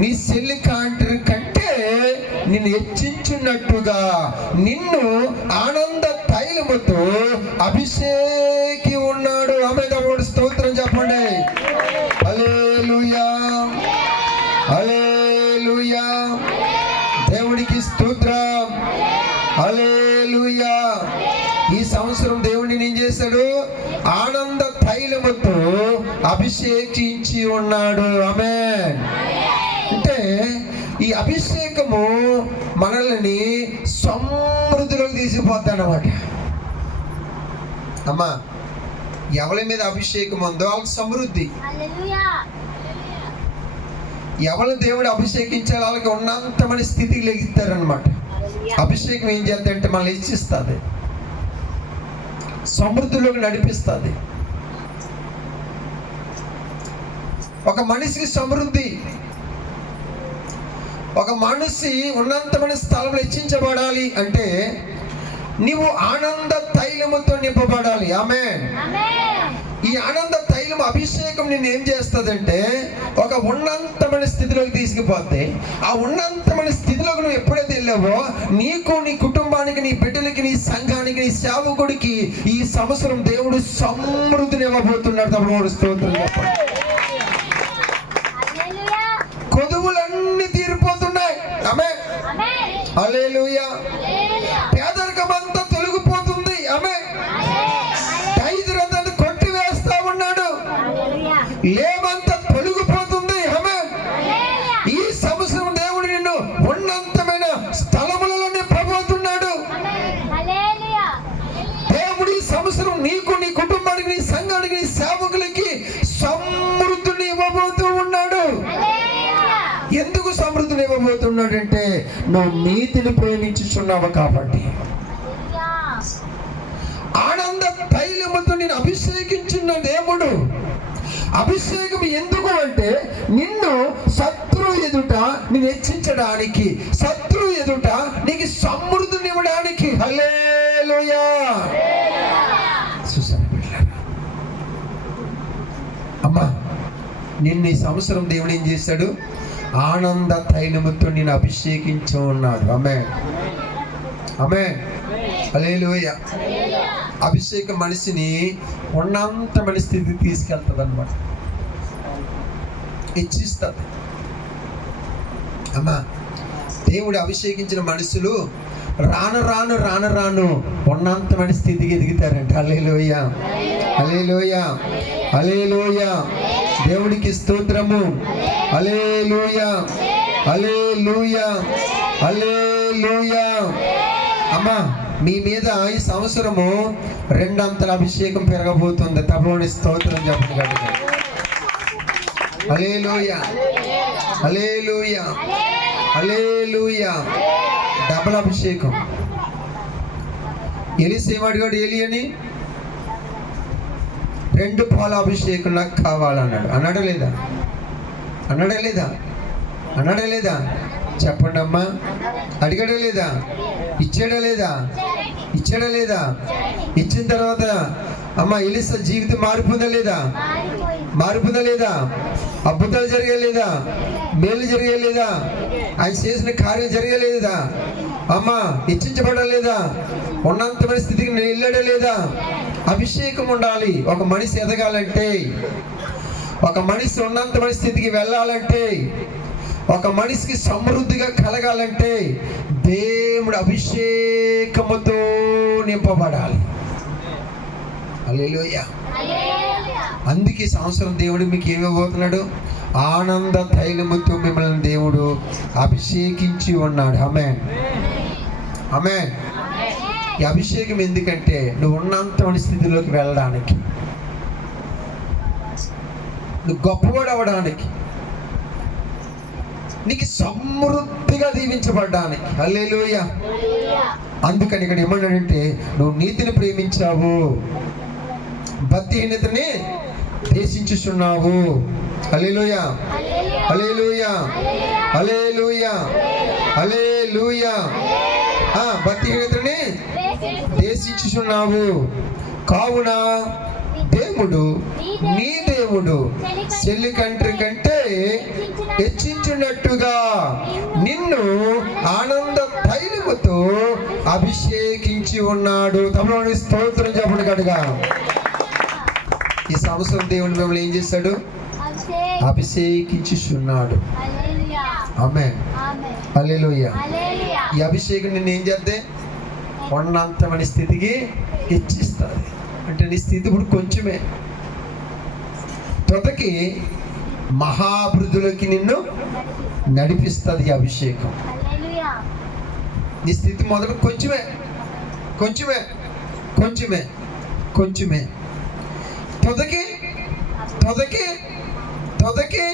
నీ చెల్లి కంటే నిన్ను హెచ్చించున్నట్టుగా నిన్ను ఆనంద తైలముతో అభిషేకి ఉన్నాడు. ఆమె దేవుడు స్తోత్రం చెప్పండి. హల్లెలూయా, హల్లెలూయా. దేవుడికి స్తోత్రం. హల్లెలూయా. ఈ సంవత్సరం దేవుడిని ఏం చేశాడు? ఆనంద తైలముతో అభిషేకించి ఉన్నాడు. ఆమేన్. అంటే ఈ అభిషేకము మనల్ని సమృద్ధిలోకి తీసుకుపోతాడన్నమాట. అమ్మా ఎవరి మీద అభిషేకం ఉందో వాళ్ళకి సమృద్ధి. ఎవరు దేవుడు అభిషేకించాలి వాళ్ళకి ఉన్నంత మన స్థితికి లెగిస్తారనమాట. అభిషేకం ఏం చేద్దంటే మనల్ని హెచ్చిస్తుంది, సమృద్ధిలోకి నడిపిస్తుంది. ఒక మనిషికి సమృద్ధి, ఒక మనిషి ఉన్నంతమైన స్థలంలో హెచ్చించబడాలి అంటే నీవు ఆనంద తైలముతో నింపబడాలి. ఆమేన్. ఈ ఆనంద తైలం తైలం అభిషేకం నిన్ను ఏం చేస్తుందంటే ఒక ఉన్నతమైన స్థితిలోకి తీసుకుపోతే, ఆ ఉన్నతమైన స్థితిలోకి నువ్వు ఎప్పుడైతే వెళ్ళావో నీకు, నీ కుటుంబానికి, నీ బిడ్డలకి, నీ సంఘానికి, నీ సేవకుడికి ఈ సంవత్సరం దేవుడు సమృద్ధిని ఇవ్వబోతున్నాడు. తప్పుడు స్తోత్రం చెప్పండి. హల్లెలూయా. కొదువులన్నీ తీరిపోతున్నాయి. ఆమేన్. ఆమేన్. హల్లెలూయా. హల్లెలూయా. పేదరికం అంతా తొలగిపోతుంది. ఆమేన్. దైద్రతను కొట్టివేస్తా ఉన్నాడు. హల్లెలూయా. లేమంతా తొలగిపోతుంది. ఆమేన్. హల్లెలూయా. ఈ సంవత్సరం దేవుడు నిన్ను ఉన్నతమైన స్థలములలో నింపబోతున్నాడు. హల్లెలూయా. దేవుడు ఈ సంవత్సరం నీకు, నీ కుటుంబానికి, నీ సంఘానికి, నీ సేవకులకి సమృద్ధిని ఇవ్వబోతూ ఉన్నాడు. హల్లెలూయా. ఎందుకు సమృద్ధిని ఇవ్వబోతున్నాడంటే నువ్వు నీతిని ప్రేమించుచున్నావు కాబట్టి. హల్లెలూయా. ఆనంద తైలముతో నేను అభిషేకించున్న దేవుడు. అభిషేకం ఎందుకు అంటే నిన్ను శత్రువు ఎదుట నేను హెచ్చించడానికి, శత్రువు ఎదుట నీకు సమృద్ధిని ఇవ్వడానికి. హల్లెలూయా. చూసారా బిడ్డలారా? అమ్మా, నిన్ను ఈ సంవత్సరం దేవుడు ఏం చేశాడు? ఆనంద తైలముతో నేను అభిషేకించు ఉన్నాడు. ఆమేన్. ఆమేన్. హల్లెలూయా. అభిషేకం మనిషిని ఉన్నతమైన స్థితికి తీసుకెళ్తుంది అన్నమాట, హెచ్చిస్తుంది. అమ్మా, దేవుడు అభిషేకించిన మనుషులు రాను రాను రాను రాను ఉన్నతమైన స్థితికి ఎదుగుతారంట. హల్లెలూయా. హల్లెలూయా. హల్లెలూయా. దేవుడికి స్తోత్రము. హల్లెలూయా. హల్లెలూయా. హల్లెలూయా. అమ్మా, మీ మీద ఈ సంవత్సరము 2 అంతల అభిషేకం పెరగబోతుంది. తప్పని స్తోత్రం చెప్పండి. హల్లెలూయా. హల్లెలూయా. హల్లెలూయా. డబుల్ అభిషేకం. ఎలీసేవాడు ఏలి అని 2 పాల అభిషేకం నాకు కావాలన్నాడు. అన్నాడా లేదా? అన్నాడా లేదా? అన్నాడా లేదా? చెప్పండి అమ్మా. అడిగాడా లేదా? ఇచ్చాడా లేదా? ఇచ్చాడా లేదా? ఇచ్చిన తర్వాత అమ్మ ఎలీసా జీవితం మారిపోయిందా లేదా? మారిపోయిందా లేదా? అద్భుతాలు జరగలేదా? మేలు జరగలేదా? ఆయన చేసిన కార్యం జరగలేదా? అమ్మ హెచ్చించబడలేదా? ఉన్నతమైన స్థితికి నేను వెళ్ళాడా లేదా? అభిషేకం ఉండాలి. ఒక మనిషి ఎదగాలంటే, ఒక మనిషి ఉన్నతమైన స్థితికి వెళ్ళాలంటే, ఒక మనిషికి సమృద్ధిగా కలగాలంటే దేవుడు అభిషేకముతో నింపబడాలి. హల్లెలూయా. అందుకే సంవత్సరం దేవుడు మీకు ఏమివ్వబోతున్నాడు? ఆనంద తైలముతో మిమ్మల్ని దేవుడు అభిషేకించి ఉన్నాడు. ఆమేన్. ఆమేన్. ఈ అభిషేకం ఎందుకంటే నువ్వు ఉన్నతమైన స్థితిలోకి వెళ్ళడానికి, నువ్వు గొప్పవాడు అవ్వడానికి, నీకు సమృద్ధిగా దీవించబడ్డానికి. హల్లెలూయా. అందుకని ఇక్కడ ఏమన్నాడంటే నువ్వు నీతిని ప్రేమించావు, భక్తిహీనతని దేశించుచున్నావు. హల్లెలూయా. హల్లెలూయా. హల్లెలూయా. హల్లెలూయా. భక్తిహీనతని దేశించుచున్నావు. కావున దేవుడు, నీ దేవుడు చెల్లి కంటే హెచ్చించున్నట్టుగా నిన్ను ఆనంద తైలముతో అభిషేకించి ఉన్నాడు. తమలోని స్తోత్రం చెప్పండి గట్టిగా. ఈ సంవత్సరం దేవుడు మిమ్మల్ని ఏం చేశాడు? అభిషేకించుచున్నాడు. ఆమేన్. హల్లెలూయా. ఈ అభిషేకం నిన్ను ఏం చేద్దే? ఉన్నతమైన స్థితికి హెచ్చిస్తుంది. అంటే నీ స్థితి ఇప్పుడు కొంచెమే, తొతకి మహాభివృద్ధిలోకి నిన్ను నడిపిస్తుంది ఈ అభిషేకం. నీ స్థితి మొదలు కొంచెమే కొంచెమే కొంచెమే కొంచెమే, తొదకి తొదకి తొదకి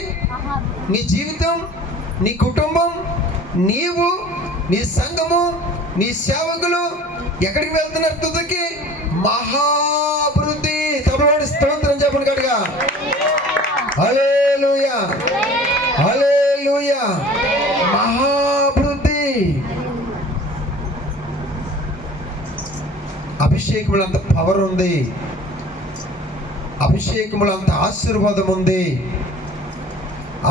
నీ జీవితం, నీ కుటుంబం, నీవు, నీ సంఘము, నీ సేవకులు ఎక్కడికి వెళ్తున్నారు? తుదకి మహాభివృద్ధి. తమలోని స్తోత్రం చెప్పండి గట్టిగా. హల్లెలూయా. హల్లెలూయా. మహాభివృద్ధి. అభిషేకంలో అంత పవర్ ఉంది. అభిషేకములో అంత ఆశీర్వాదం ఉంది,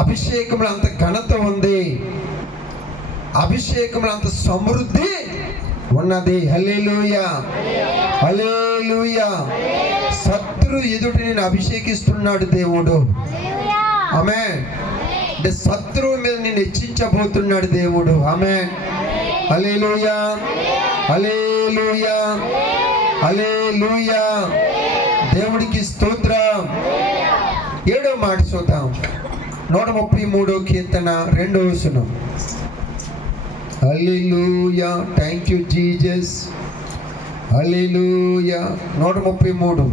అభిషేకములో అంత ఘనత ఉంది, అభిషేకములో అంత సమృద్ధి ఉన్నది. హల్లెలూయా, హల్లెలూయా. శత్రు ఎదుట నేను అభిషేకిస్తున్నాడు దేవుడు. ఆమేన్. అంటే శత్రువు మీద నేను హెచ్చించబోతున్నాడు దేవుడు. ఆమేన్. హల్లెలూయా, హల్లెలూయా, హల్లెలూయా. దేవుడికి స్తోత్రం. 7వ మాట చూద్దాం. 133వ కీర్తన 2వ వచనం. హల్లెలూయా, థ్యాంక్ యూ జీసస్. హల్లెలూయా. 133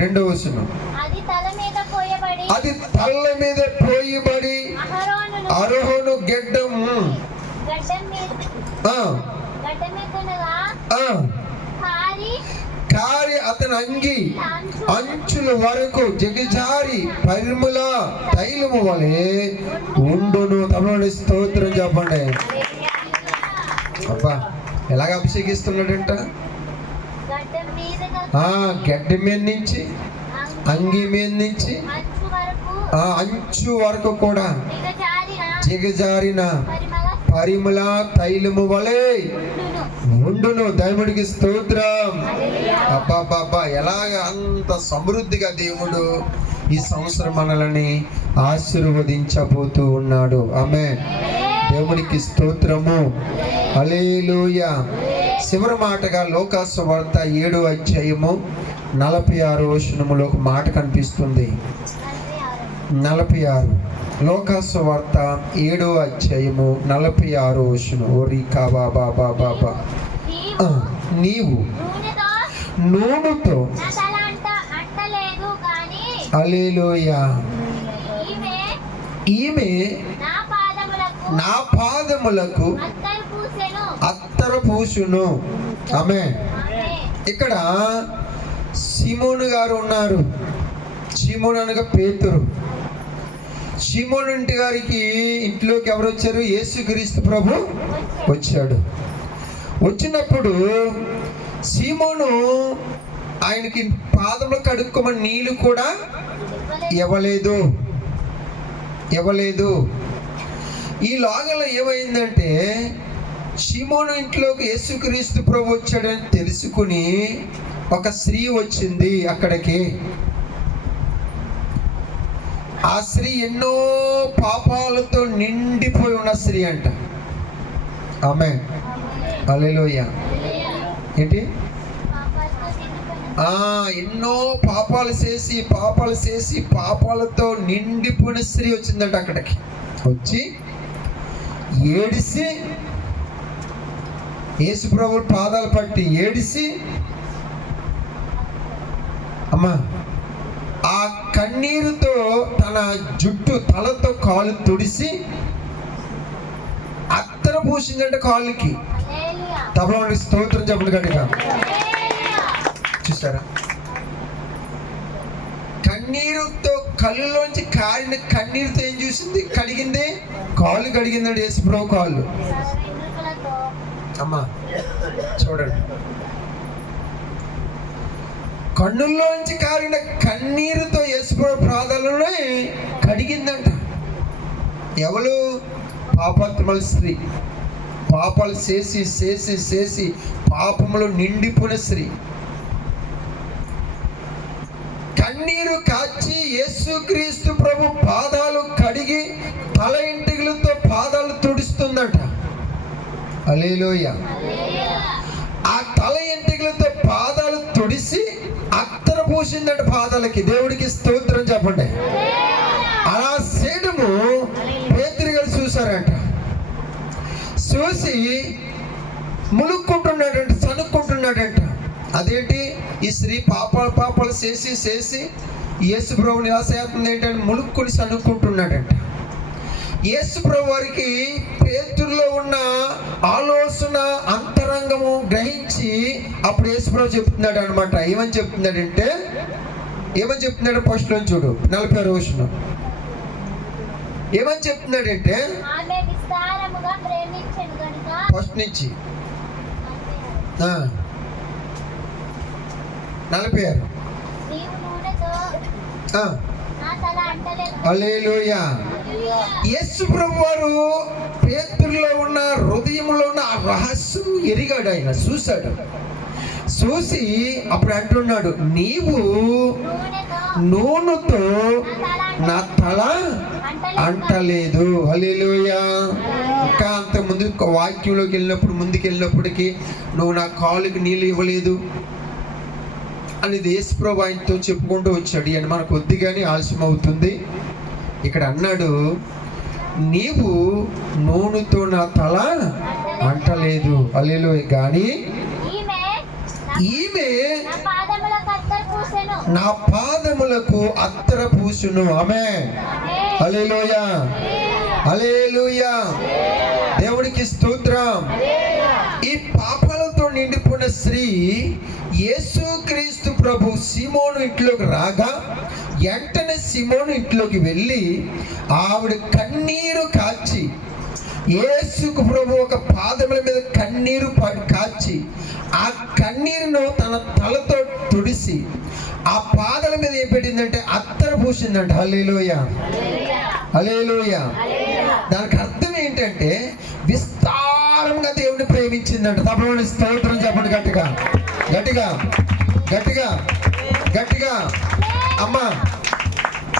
2వ వచనం. అది తల మీద పోయబడి అది తల్ల మీద పోయబడి అరోహను గడ్డం గడ్డం మీదుగా కారి అతని అంగి అంచుల వరకు జగజారి పరిమళ తైలము వలె ఉండును. తమలోని స్తోత్రం చెప్పండి. అబ్బా, ఎలాగ అభిషేకిస్తున్నాడంట? గడ్డ మీద నుంచి, అంగి మీద నుంచి అంచు వరకు కూడా జిగజారిన పరిమళ తైలము వలె ఉండును. దేవుడికి స్తోత్రం. అబ్బాబ్బా, ఎలాగ అంత సమృద్ధిగా దేవుడు ఈ సంవత్సరం మనల్ని ఆశీర్వదించబోతూ ఉన్నాడు. ఆమేన్. దేవుడికి స్తోత్రము. హల్లెలూయా. చివరి మాటగా లోకాసు వార్త 7వ అధ్యాయము 46వ వచనములో ఒక మాట కనిపిస్తుంది. 46 లోకాసు వార్త 7వ అధ్యాయము 46వ వచనం. ఓరి కాబా బాబా బాబా. నీవు నూనెతో హల్లెలూయా. ఈమె నా పాదములకు అత్తరు పూసును. ఆమేన్. ఇక్కడ సీమోను గారు ఉన్నారు. సీమోను అనగా పేతురు. సీమోను ఇంటి గారికి ఇంట్లోకి ఎవరు వచ్చారు? యేసుక్రీస్తు ప్రభు వచ్చాడు. వచ్చినప్పుడు సీమోను ఆయనకి పాదములు కడుక్కోమని నీళ్ళు కూడా ఇవ్వలేదు. ఈ లోగలో ఏమైందంటే సీమోను ఇంట్లోకి యేసుక్రీస్తు ప్రభు వచ్చాడని తెలుసుకుని ఒక స్త్రీ వచ్చింది అక్కడికి. ఆ స్త్రీ ఎన్నో పాపాలతో నిండిపోయి ఉన్న స్త్రీ అంట. ఆమేన్. హల్లెలూయా. ఏంటి? ఎన్నో పాపాలు చేసి పాపాలతో నిండిపోయిన స్త్రీ వచ్చిందంట అక్కడికి. వచ్చి ఏడిసి యేసు ప్రభు పాదాలు పట్టి ఏడిసి, అమ్మా, ఆ కన్నీరుతో తన జుట్టు తలతో కాలు తుడిసి అత్తర పూసిందంటే కాళ్ళకి. తబలా స్తోత్రం చెప్పండి గట్టిగా. చూసారా? కన్నీరుతో కళ్ళులోంచి కారిన కన్నీరుతో ఏం చూసింది? కడిగింది, కాళ్ళు కడిగిందండి యేసు ప్రభు కాళ్ళు. అమ్మా చూడండి, కన్నుల్లోంచి కారిన కన్నీరుతో యేసు ప్రభు పాదాలను కడిగిందంట. ఎవరు? పాపాత్మల స్త్రీ. పాపాలు చేసి పాపములు నిండిపోయిన స్త్రీ. కన్నీరు కాచి యేసుక్రీస్తు ప్రభు పాదాలు కడిగి తల ఇంటికలతో పాదాలు తుడుస్తుందట. హల్లెలూయా. ఆ తల ఇంటికలతో పాదాలు తుడిసి అత్తర పూసిందట పాదాలకి. దేవుడికి స్తోత్రం చెప్పండి. అలా చేయడము పేతురు గారు చూసారంట. చూసి ములుక్కుంటున్నాడంట, సనుక్కుంటున్నాడంట. అదేంటి? ఈ స్త్రీ పాపాలు చేసి యేసు ప్రభు నిరాశయాత్మ ఏంటంటే ములుక్కుని సనుక్కుంటున్నాడంట. యేసు ప్రభు వారికి పేతురులో ఉన్న ఆలోచన అంతరంగము గ్రహించి అప్పుడు యేసు ప్రభు చెప్తున్నాడు అనమాట. ఏమని చెప్తున్నాడు? ఫస్ట్ నుంచి చూడు, 46వ వచనం. ఏమని చెప్తున్నాడంటే ఫస్ట్ నుంచి 46. నా తల అంటలేదు. హల్లెలూయా. యేసు ప్రభు వారు పేతురులో ఉన్న హృదయంలో ఉన్న ఆ రహస్యం ఎరిగాడు. ఆయన చూశాడు. చూసి అప్పుడు అంటున్నాడు, నీవు నూనెతో నా తల అంటలేదు. హల్లెలూయా. ఇంకా అంత ముందు వాక్యంలోకి వెళ్ళినప్పుడు ముందుకు వెళ్ళినప్పటికీ నువ్వు నా కాలుకి నీళ్ళు ఇవ్వలేదు అనేది యేసు ప్రభు ఆయనతో చెప్పుకుంటూ వచ్చాడు. అని మనకు కొద్దిగానే ఆలస్యం అవుతుంది. ఇక్కడ అన్నాడు, నీవు నూనెతో నా తల అంటలేదు. హల్లెలూయా. కానీ ఈమె నా పాదములకు అత్తర పూసును. ఆమేన్. హల్లెలూయా. హల్లెలూయా. దేవుడికి స్తోత్రం. ఈ పాపాలతో నిండిపోయిన స్త్రీ యేసుక్రీస్తు ప్రభు సీమోను ఇంట్లోకి రాగా వెంటనే సీమోను ఇంట్లోకి వెళ్ళి ఆవిడ కన్నీరు కాచి యేసుకు ప్రభు ఒక పాదముల మీద కన్నీరు కాచి ఆ కన్నీరును తన తలతో తుడిసి ఆ పాదల మీద ఏం పెట్టిందంటే అత్తర పూసిందంట. హల్లెలూయా. హల్లెలూయా. దానికి అర్థం ఏంటంటే విస్తారంగా దేవుని ప్రేమించిందంట. తప్పకుండా స్తోత్రం చెప్పండి గట్టిగా గట్టిగా గట్టిగా గట్టిగా. అమ్మా,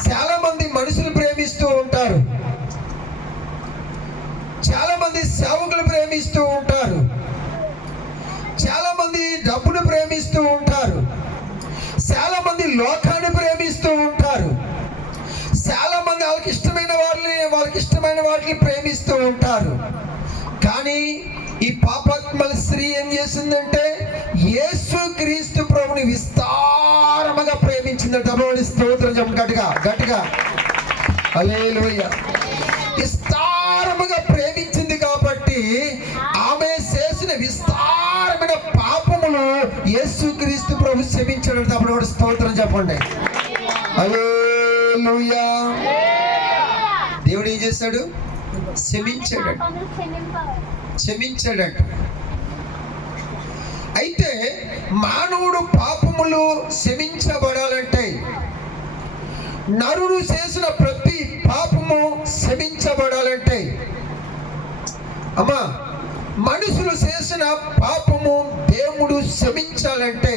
చాలా మంది మనుషులు ప్రేమిస్తూ ఉంటారు, చాలా మంది సేవకులు ప్రేమిస్తూ ఉంటారు, చాలా మంది డబ్బును ప్రేమిస్తూ ఉంటారు, చాలా మంది లోకాన్ని ప్రేమిస్తూ ఉంటారు, చాలా మంది వాళ్ళకి ఇష్టమైన వాటిని ప్రేమిస్తూ ఉంటారు. కానీ ఈ పాపాత్మల స్త్రీ ఏం చేసిందంటే యేసుక్రీస్తు ప్రభుని విస్తారముగా ప్రేమించిందంట. ప్రభువుని స్తోత్రం చెప్పండి గట్టిగా గట్టిగా. హల్లెలూయా. విస్తారముగా ప్రేమించింది కాబట్టి ఆమె చేసిన విస్తారమైన పాపములు యేసుక్రీస్తు ప్రభు క్షమించాడు. ప్రభువుని స్తోత్రం చెప్పండి. హల్లెలూయా. దేవుడు ఏం చేశాడు? క్షమించాడట. అయితే మానవుడు పాపములు క్షమించబడాలంటే నరుడు చేసిన ప్రతి పాపము క్షమించబడాలంటే అమ్మా మనుషులు చేసిన పాపము దేవుడు క్షమించాలంటే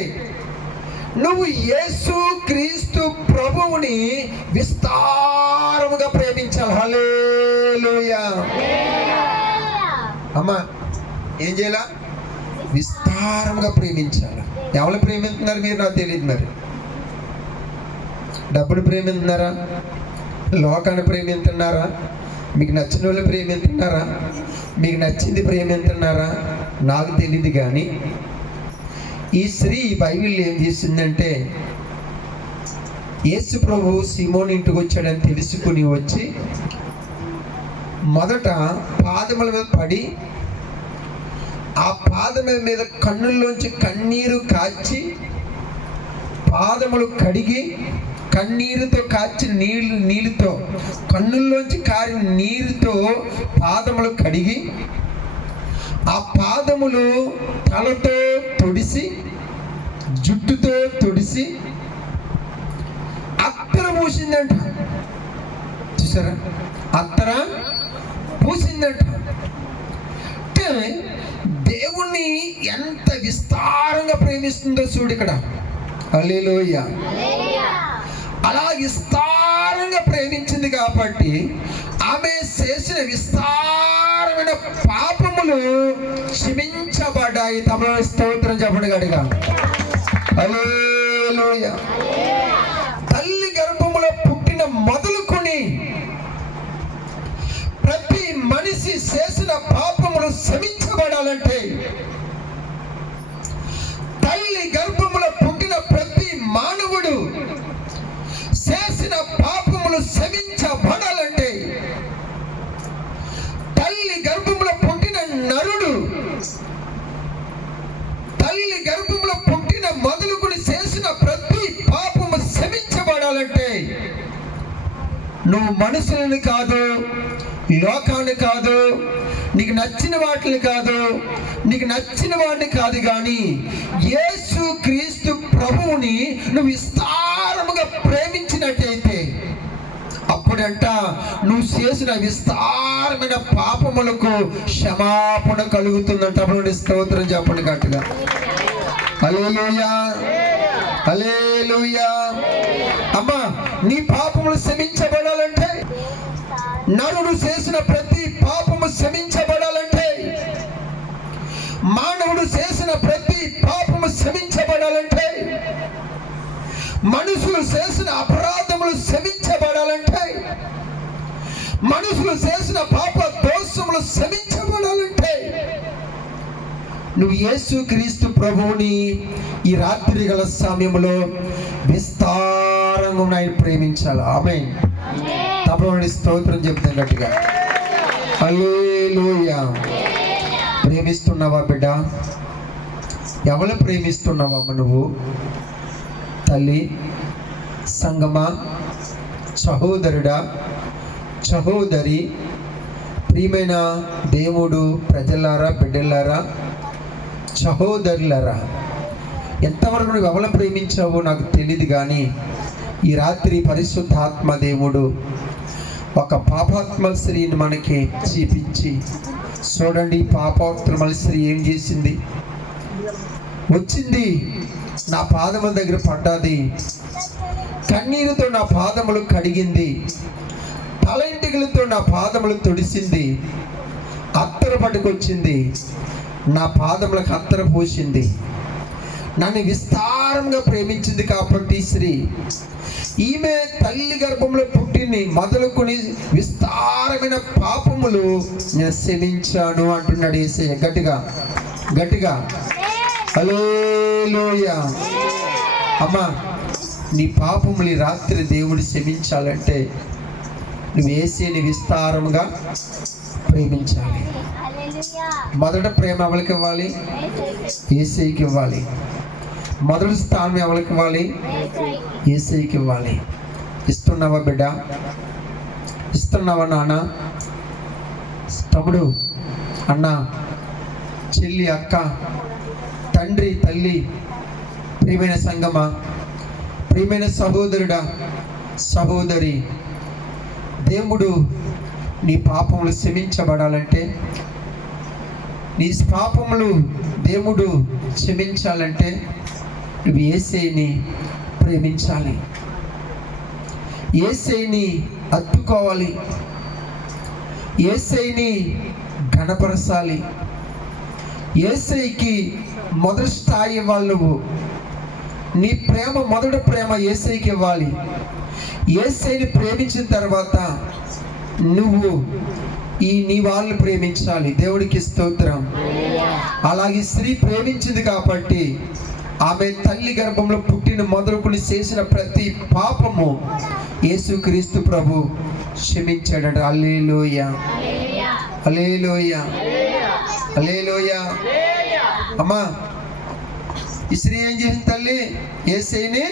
నువ్వు యేసు క్రీస్తు ప్రభువుని విస్తారముగా ప్రేమించాలి. హల్లెలూయా. అమ్మా ఏం చేయాలా? విస్తారముగా ప్రేమించాలి. ఎవరు ప్రేమిస్తున్నారు మీరు? నాకు తెలియదు. మరి డబ్బును ప్రేమిస్తున్నారా? లోకాన్ని ప్రేమిస్తున్నారా? మీకు నచ్చిన వాళ్ళు ప్రేమిస్తున్నారా? మీకు నచ్చింది ప్రేమిస్తున్నారా? నాకు తెలియదు. కానీ ఈ స్త్రీ బైబిల్ ఏం చేసిందంటే యేసు ప్రభు సీమోను ఇంటికి వచ్చాడని తెలుసుకుని వచ్చి మొదట పాదముల మీద పడి ఆ పాదముల మీద కన్నుల్లోంచి కన్నీరు కాచి పాదములు కడిగి కన్నీరుతో కాచిన నీళ్ళతో కన్నుల్లోంచి కారిన నీరుతో పాదములు కడిగి ఆ పాదములు తలతో తొడిసి జుట్టుతో తొడిసి అత్తర పూసిందంట. చూసారా? అత్తర పూసిందంట. అంటే దేవుణ్ణి ఎంత విస్తారంగా ప్రేమిస్తుందో చూడు ఇక్కడ. హల్లెలూయా. అలా విస్తారంగా ప్రేమించింది కాబట్టి ఆమె చేసిన విస్తారమైన పాపములు క్షమించబడ్డాయి. తమ స్తోత్రం చెప్పండి గట్టిగా. హల్లెలూయా. తల్లి గర్భములో పుట్టిన మొదలుకొని ప్రతి మనిషి చేసిన పాపములు క్షమించబడాలంటే తల్లి గర్భములో పుట్టిన ప్రతి మానవుడు చేసిన పాపములు క్షమించబడాలంటే తల్లి గర్భములో పుట్టిన నరుడు తల్లి గర్భములో పుట్టిన మొదలుకొని చేసిన ప్రతి పాపము క్షమించబడాలంటే నువ్వు మనుషులని కాదు, లోకాన్ని కాదు, నీకు నచ్చిన వాటిని కాదు, నీకు నచ్చిన వాడిని కాదు, కానీ యేసు క్రీస్తు ప్రభువుని నువ్వు విస్తారముగా ప్రేమించినట్టే అంటున్నాడంట, నువ్వు చేసిన విస్తారమైన పాపములకు క్షమాపణ కలుగుతుందంట. అప్పుడు స్తోత్రం చెప్పండి గట్టిగా. హల్లెలూయా, హల్లెలూయా. అమ్మా, నీ పాపములు క్షమించబడాలంటే, నరుడు చేసిన ప్రతి పాపము క్షమించబడాలంటే, మానవుడు చేసిన ప్రతి పాపము క్షమించబడాలంటే, మనుషులు చేసిన అపరాధములు క్షమించబడాలంటే, మనుషులు చేసిన పాప దోషములు క్షమించబడాలంటే, నువ్వు యేసుక్రీస్తు ప్రభువుని ఈ రాత్రి గల సమయంలో విస్తారంగా ఆయన ప్రేమించాలి. ఆమేన్. తప్పని స్తోత్రం చెప్తాం గట్టిగా. హల్లెలూయా. ప్రేమిస్తున్నావా బిడ్డ? ఎవరు ప్రేమిస్తున్నావమ్మ నువ్వు? తల్లి, సంగమా, సహోదరుడా, సహోదరి, ప్రియమైన దేవుడు ప్రజలారా, బిడ్డలారా, సహోదరులారా, ఎంతవరకు నువ్వు ఎవరు ప్రేమించావో నాకు తెలియదు, కానీ ఈ రాత్రి పరిశుద్ధాత్మ దేవుడు ఒక పాపాత్మ స్త్రీని మనకి చూపించి, చూడండి పాపాత్మ స్త్రీ ఏం చేసింది. వచ్చింది, నా పాదముల దగ్గర పడ్డది, కన్నీరుతో నా పాదములు కడిగింది, తలంటికలతో నా పాదములు తుడిసింది, అత్తరు పట్టుకొచ్చింది, నా పాదములకు అత్తరు పోసింది, నన్ను విస్తారంగా ప్రేమించింది. కాబట్టి స్త్రీ, ఈమె తల్లి గర్భంలో పుట్టిని మొదలుకొని విస్తారమైన పాపములు నేను క్షమించాను అంటున్నాడు యేసయ్య. గట్టిగా గట్టిగా హల్లెలూయా. అమ్మా, నీ పాపములు ఈ రాత్రి దేవుడు క్షమించాలంటే నువ్వు యేసయ్యని విస్తారంగా ప్రేమించాలి. మొదట ప్రేమ ఎవరికి ఇవ్వాలి? యేసయ్యకి ఇవ్వాలి. మొదటి స్థానం ఎవరికి ఇవ్వాలి? యేసయ్యకి ఇవ్వాలి. ఇస్తున్నావా బిడ్డ? ఇస్తున్నావా నాన్న, తమ్ముడు, అన్న, చెల్లి, అక్క, తండ్రి, తల్లి, ప్రియమైన సంగమా, ప్రియమైన సహోదరుడా, సహోదరి, దేవుడు నీ పాపములు క్షమించబడాలంటే, నీ పాపములు దేవుడు క్షమించాలంటే నువ్వు యేసయ్యని ప్రేమించాలి, యేసయ్యని హత్తుకోవాలి, యేసయ్యని ఘనపరచాలి. యేసయ్యకి మొదటి స్థాయి ఇవ్వాలి. నువ్వు నీ ప్రేమ, మొదటి ప్రేమ యేసయ్యకి ఇవ్వాలి. యేసయ్యని ప్రేమించిన తర్వాత నువ్వు నీ వాళ్ళని ప్రేమించాలి. దేవుడికి స్తోత్రం. అలాగే స్త్రీ ప్రేమించింది కాబట్టి ఆమె తల్లి గర్భంలో పుట్టిన మొదలుకొని చేసిన ప్రతి పాపము యేసుక్రీస్తు ప్రభు క్షమించాడట. హల్లెలూయా, హల్లెలూయా, హల్లెలూయా. అమ్మా, ఈ స్త్రీ ఏం చేసింది? తల్లి యేసయ్యని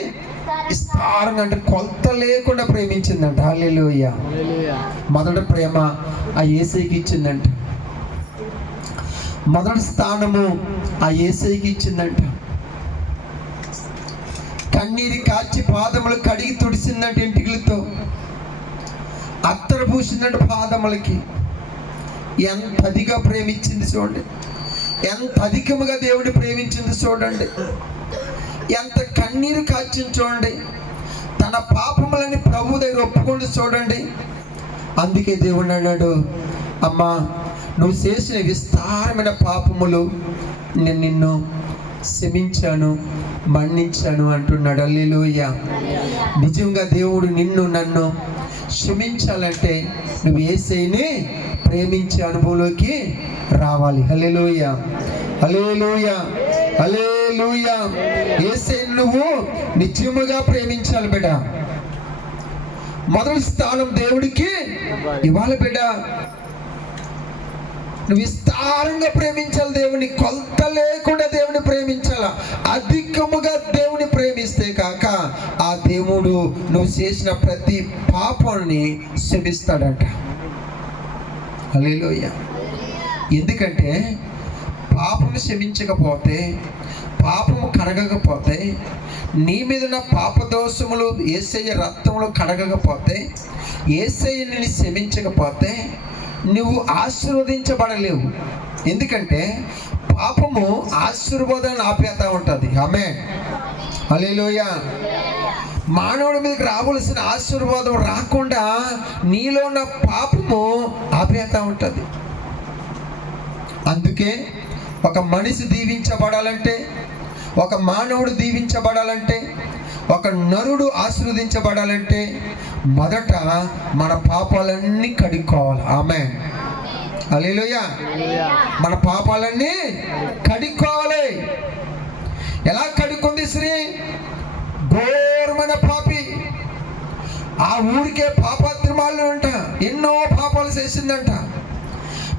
విస్తారంగా, అంటే కొలత లేకుండా ప్రేమించిందంట. హల్లెలూయా. మొదటి ప్రేమ ఆ యేసయ్యకి ఇచ్చిందంట. మొదటి స్థానము ఆ యేసయ్యకి ఇచ్చిందంట. కన్నీరు కాచి పాదములు కడిగి తుడిసిందంట ఎంటికలతో. అత్తరు పూసిందంట పాదములకి. ఎంత అధిగా ప్రేమించింది చూడండి, ఎంత అధికముగా దేవుడిని ప్రేమించింది చూడండి, ఎంత కన్నీరు కాచింది చూడండి, తన పాపములని ప్రభు దగ్గర ఒప్పుకొని చూడండి. అందుకే దేవుడు అన్నాడు, అమ్మా, నువ్వు చేసిన విస్తారమైన పాపములు నేను నిన్ను క్షమించాను, మన్నించాను అంటున్నాడు. హల్లెలూయా. నిజంగా దేవుడు నిన్ను నన్ను క్షమించాలంటే నువ్వు యేసయ్యని ప్రేమించే అనుభవంలోకి రావాలి. హల్లెలూయా, హల్లెలూయా, హల్లెలూయా. యేసయ్యని నువ్వు నిత్యముగా ప్రేమించాలి బిడ్డ. మొదటి స్థానం దేవుడికి ఇవ్వాలి బిడ్డ. నువ్వు విస్తారంగా ప్రేమించాలి దేవుని, కొలత లేకుండా దేవుని ప్రేమించాలా. అధికముగా దేవుని ప్రేమిస్తే కాక ఆ దేవుడు నువ్వు చేసిన ప్రతి పాపాన్ని క్షమిస్తాడంట. హల్లెలూయా. ఎందుకంటే పాపం క్షమించకపోతే పాపము కడగకపోతే, నీ మీద ఉన్న పాప దోషములు యేసయ్య రక్తంలో కడగకపోతే, యేసయ్య నిన్ను క్షమించకపోతే నువ్వు ఆశీర్వదించబడలేవు. ఎందుకంటే పాపము ఆశీర్వాదాన్ని ఆపేస్తూ ఉంటుంది. ఆమేన్, హల్లెలూయా. మానవుడి మీదకి రావలసిన ఆశీర్వాదం రాకుండా నీలో ఉన్న పాపము ఆపేస్తూ ఉంటుంది. అందుకే ఒక మనిషి దీవించబడాలంటే, ఒక మానవుడు దీవించబడాలంటే, ఒక నరుడు ఆశీర్వదించబడాలంటే మొదట మన పాపాలన్నీ కడుక్కోవాలి. ఆమేన్, హల్లెలూయా. మన పాపాలన్నీ కడుక్కోవాలి. ఎలా కడుక్కుంది స్త్రీ? ఘోరమైన పాపి, ఆ ఊరికే పాపాత్రిమాలు అంట, ఎన్నో పాపాలు చేసిందంట.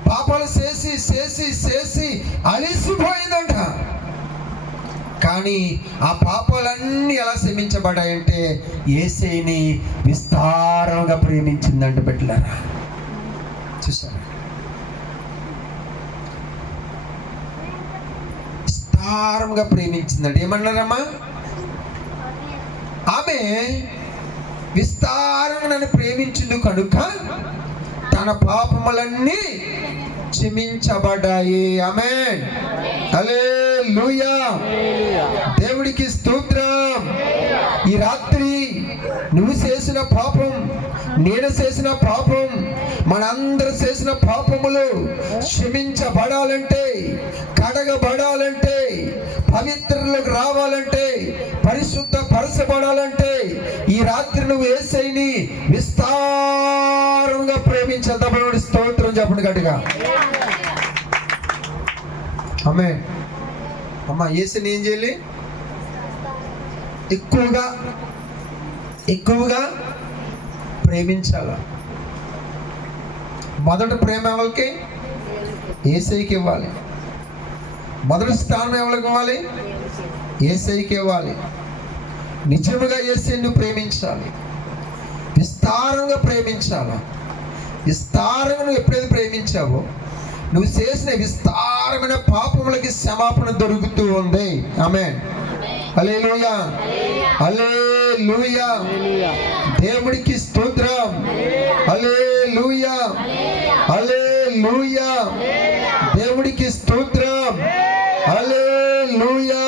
పాపాలు చేసి చేసి చేసి అలిసిపోయిందంట. కానీ ఆ పాపాలన్నీ ఎలా క్షమించబడ్డాయంటే యేసయ్యని విస్తారంగా ప్రేమించిందంట. బిడ్డలారా, చూసారా? విస్తారంగా ప్రేమించిందంట. ఏమన్నారమ్మా? ఆమె విస్తారంగా నన్ను ప్రేమించింది కనుక తన పాపములన్నీ క్షమించబడ్డాయి. ఆమేన్, హల్లెలూయా. దేవుడికి స్తోత్రం. ఈ రాత్రి నువ్వు చేసిన పాపం, నేను చేసిన పాపం, మనందరూ చేసిన పాపములు క్షమించబడాలంటే, కడగబడాలంటే, పవిత్రలోకి రావాలంటే, పరిశుద్ధ పరచబడాలంటే ఈ రాత్రి నువ్వు యేసయ్యని విస్తారంగా ప్రేమించాలి. దేవుడి స్తోత్రం చెప్పండి గట్టిగా. ఆమేన్. అమ్మ, యేసయ్యని ఏం చేయాలి? ఎక్కువగా ఎక్కువగా ప్రేమించాలి. మొదటి ప్రేమ ఎవరికి? యేసయ్యకి ఇవ్వాలి. మొదటి స్థానం ఎవరికి ఇవ్వాలి? యేసయ్యకి ఇవ్వాలి. నిజముగా యేసయ్యను ప్రేమించాలి, విస్తారంగా ప్రేమించాలి. విస్తారంగా నువ్వు ఎప్పుడైతే ప్రేమించావో నువ్వు చేసిన విస్తారమైన పాపములకి క్షమాపణ దొరుకుతూ ఉంది. ఆమేన్, హల్లెలూయా, హల్లెలూయా. దేవుడికి స్తోత్రం. హల్లెలూయా, హల్లెలూయా. దేవుడికి స్తోత్రం. హల్లెలూయా.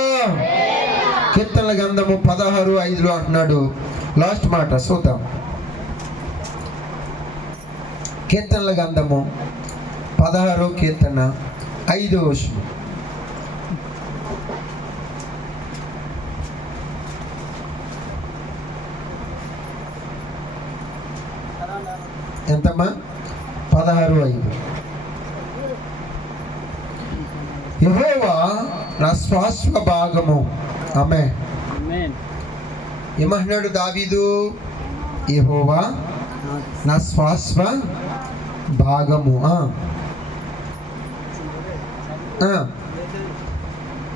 కీర్తనల గ్రంథము 16:5 అంటున్నాడు. లాస్ట్ మాట చూద్దాం. కీర్తనల గ్రంథము 16 కీర్తన 5వ వచనం. ఎంతమ్మా? 16:5. యెహోవా నా శ్వాస భాగము. ఆమేన్. ఏమంటున్నాడు దావీదు? యెహోవా నా శ్వాస భాగము.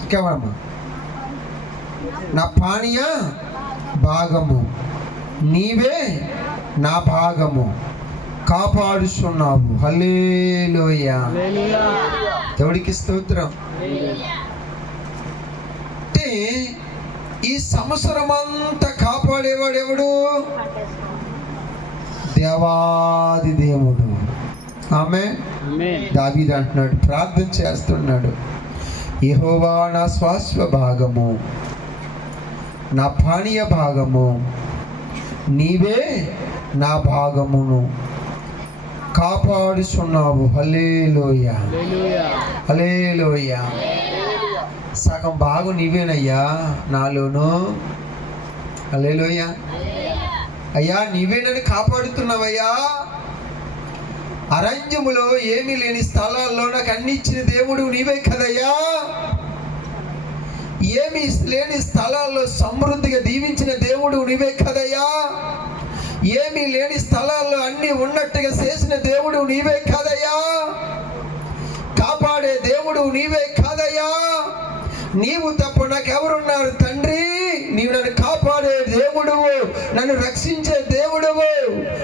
ఇంకేమమ్మా? నా పానీయ భాగము, నీవే నా భాగము, కాపాడుచున్నావు. హల్లెలూయా. దేవుడికి స్తోత్రం. అంటే ఈ సంవత్సరం అంతా కాపాడేవాడు ఎవడు? దేవాది దేవుడు. ఆమేన్. దావీదు అంటున్నాడు, ప్రార్థన చేస్తున్నాడు, యెహోవా నా శ్వాస భాగము, నా పానీయ భాగము, నీవే నా భాగమును కాపాడుచున్నావు. హల్లెలూయా, హల్లెలూయా. సగం భాగం నీవేనయ్యా నాలోను. హల్లెలూయా. అయ్యా, నీవే నన్ను కాపాడుతున్నావయ్యా. అరణ్యములో ఏమీ లేని స్థలాల్లో నాకు అన్ని ఇచ్చిన దేవుడు నీవే కదయ్యా. ఏమీ లేని స్థలాల్లో సమృద్ధిగా దీవించిన దేవుడు నీవే కదయ్యా. ఏమీ లేని స్థలాల్లో అన్ని ఉన్నట్టుగా చేసిన దేవుడు నీవే కాదయ్యా. కాపాడే దేవుడు నీవే కాదయ్యా. నీవు తప్ప నాకెవరున్నారు తండ్రి? నీవు నన్ను కాపాడే దేవుడువు, నన్ను రక్షించే దేవుడువు,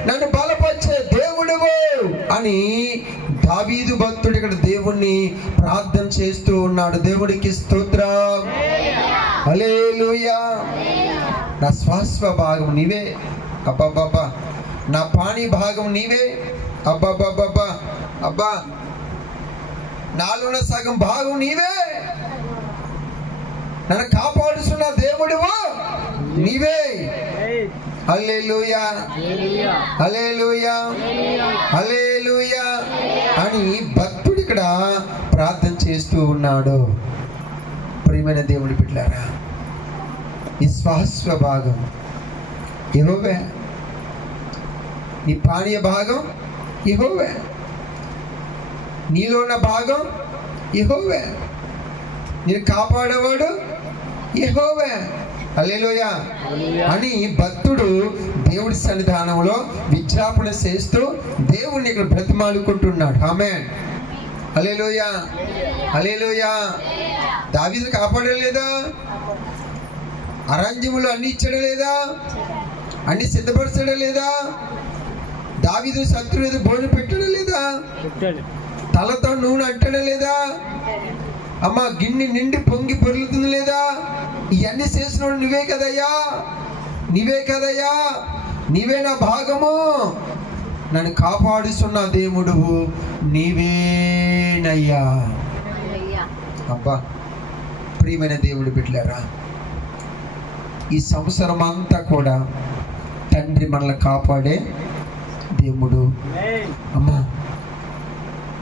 నన్ను బలపరిచే దేవుడువు అని దావీదు భక్తుడు ఇక్కడ దేవుణ్ణి ప్రార్థన చేస్తూ ఉన్నాడు. దేవుడికి స్తోత్రం. హల్లెలూయా. నా శ్వాస భాగం నీవే అబ్బాబ్బా, నా పాణి భాగం నీవే అబ్బాబ్బా, అబ్బా నాలోన సగం భాగం నీవే, నన్ను కాపాడుతున్న దేవుడివో నీవే. హల్లెలూయా, హల్లెలూయా, హల్లెలూయా అని భక్తుడు ఇక్కడ ప్రార్థన చేస్తూ ఉన్నాడు. ప్రియమైన దేవుడి బిడ్డలారా, ఈ శ్వాస భాగం యెహోవా, నీ పానీయ భాగం యెహోవా, నీలో ఉన్న భాగం యెహోవా, నేను కాపాడేవాడు యెహోవా. హల్లెలూయా అని భక్తుడు దేవుడి సన్నిధానంలో విజ్ఞాపన చేస్తూ దేవుణ్ణి ఇక్కడ బ్రతిమాలుకుంటున్నాడు. ఆమేన్. హల్లెలూయా, హల్లెలూయా. దావీదు కాపాడలేదా? అరణ్యములు అన్ని ఇచ్చాడా లేదా? అన్ని సిద్ధపరచడా లేదా? దావీదు శత్రువు మీద భోజనం పెట్టడం లేదా? తలతో నూనె అంటడా లేదా? అమ్మ గిన్నె నిండి పొంగి పొరుగుతుంది లేదా? ఇవన్నీ చేసినోడు నువ్వే కదయ్యా, నీవే కదయ్యా, నీవే నా భాగము, నన్ను కాపాడుతున్న దేవుడు నీవేనయ్యా. అబ్బా ప్రియమైన దేవుడు బిడ్డలారా, ఈ సంవత్సరం అంతా కూడా తండ్రి మనల్ని కాపాడే దేవుడు. అమ్మా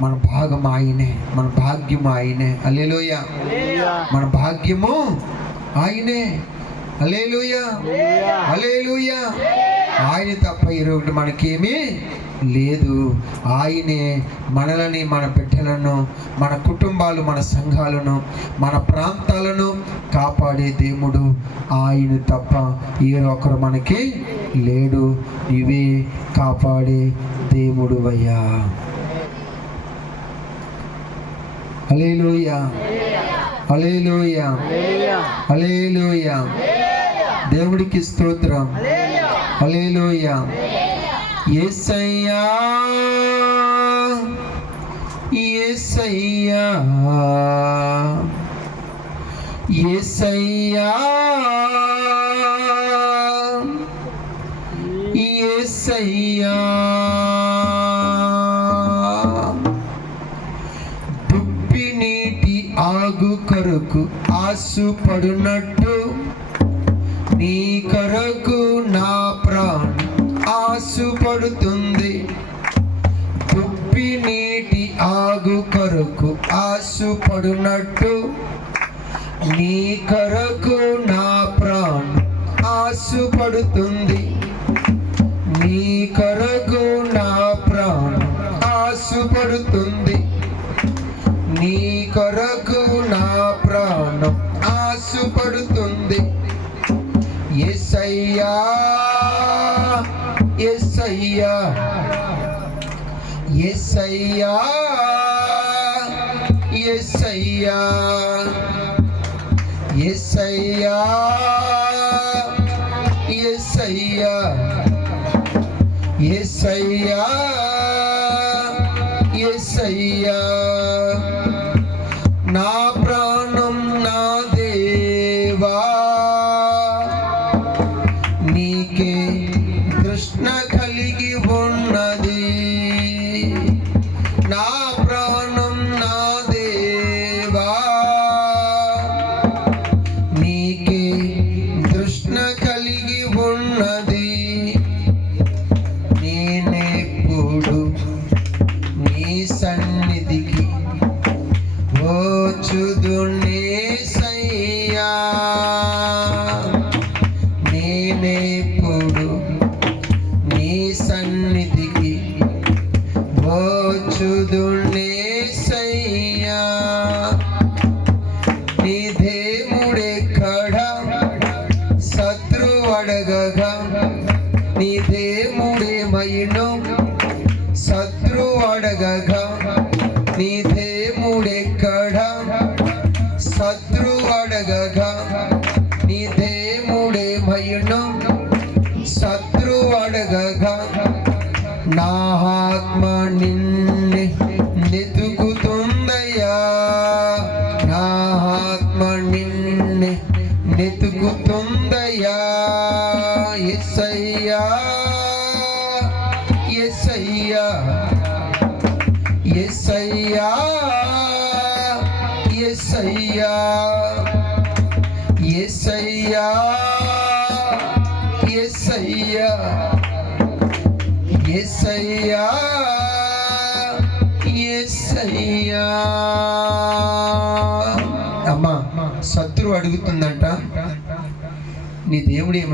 మన భాగం ఆయనే, మన భాగ్యము ఆయనే. హల్లెలూయా. మన భాగ్యము ఆయనే. హల్లెలూయా, హల్లెలూయా. ఆయన తప్ప ఈరోజు మనకేమీ లేదు. ఆయనే మనలని, మన బిడ్డలను, మన కుటుంబాలు, మన సంఘాలను, మన ప్రాంతాలను కాపాడే దేవుడు. ఆయన తప్ప ఒకరు మనకి లేడు. ఇవే కాపాడే దేవుడు అయ్యా. హల్లెలూయా, హల్లెలూయా, హల్లెలూయా. దేవుడికి స్తోత్రం. హల్లెలూయా. యేసయ్యా, యేసయ్యా, యేసయ్యా, యేసయ్యా. దుప్పి నీటి ఆగు కొరకు ఆశపడునట్టు నీ కొరకు నా ప్రాణం ఆశపడుతుంది. దుప్పి నీటి ఆగు కొరకు ఆశపడునట్టు నీ కొరకు నా ప్రాణం ఆశపడుతుంది. నీ కొరకు నా ప్రాణం ఆశపడుతుంది. నీ కొరకు నా ప్రాణం ఆశపడుతుంది. యేసయ్యా, యేసయ్యా, యేసయ్యా, యేసయ్యా, యేసయ్యా, యేసయ్యా, యేసయ్యా, యేసయ్యా. నా ప్రాణం నా దేవా, నీకే తృష్ణ కలిగి ఉన్నది. నా ప్రాణం నా దేవా, నీకే తృష్ణ కలిగి ఉన్నది. నేనెప్పుడు నీ సన్నిధికి వచ్చుదునేసయ్యా. నేనెప్పుడు నీ సన్నిధికి వచ్చుదునేసయ్యా. నీ దేవుడెక్కడ శత్రువు అడగగా నీ దేవుడేమైను శత్రువు అడగగా నీ దేవుడెక్కడ శత్రువు అడగగా నీ దేవుడేమైను శత్రువు అడగగా నా ఆత్మ నిన్నే యేసయ్యా యేసయ్యా యేసయ్యా యేసయ్యా యేసయ్యా యేసయ్యా యేసయ్యా. అమ్మా శత్రువు అడుగుతుందంట, నీ దేవుడు ఏమై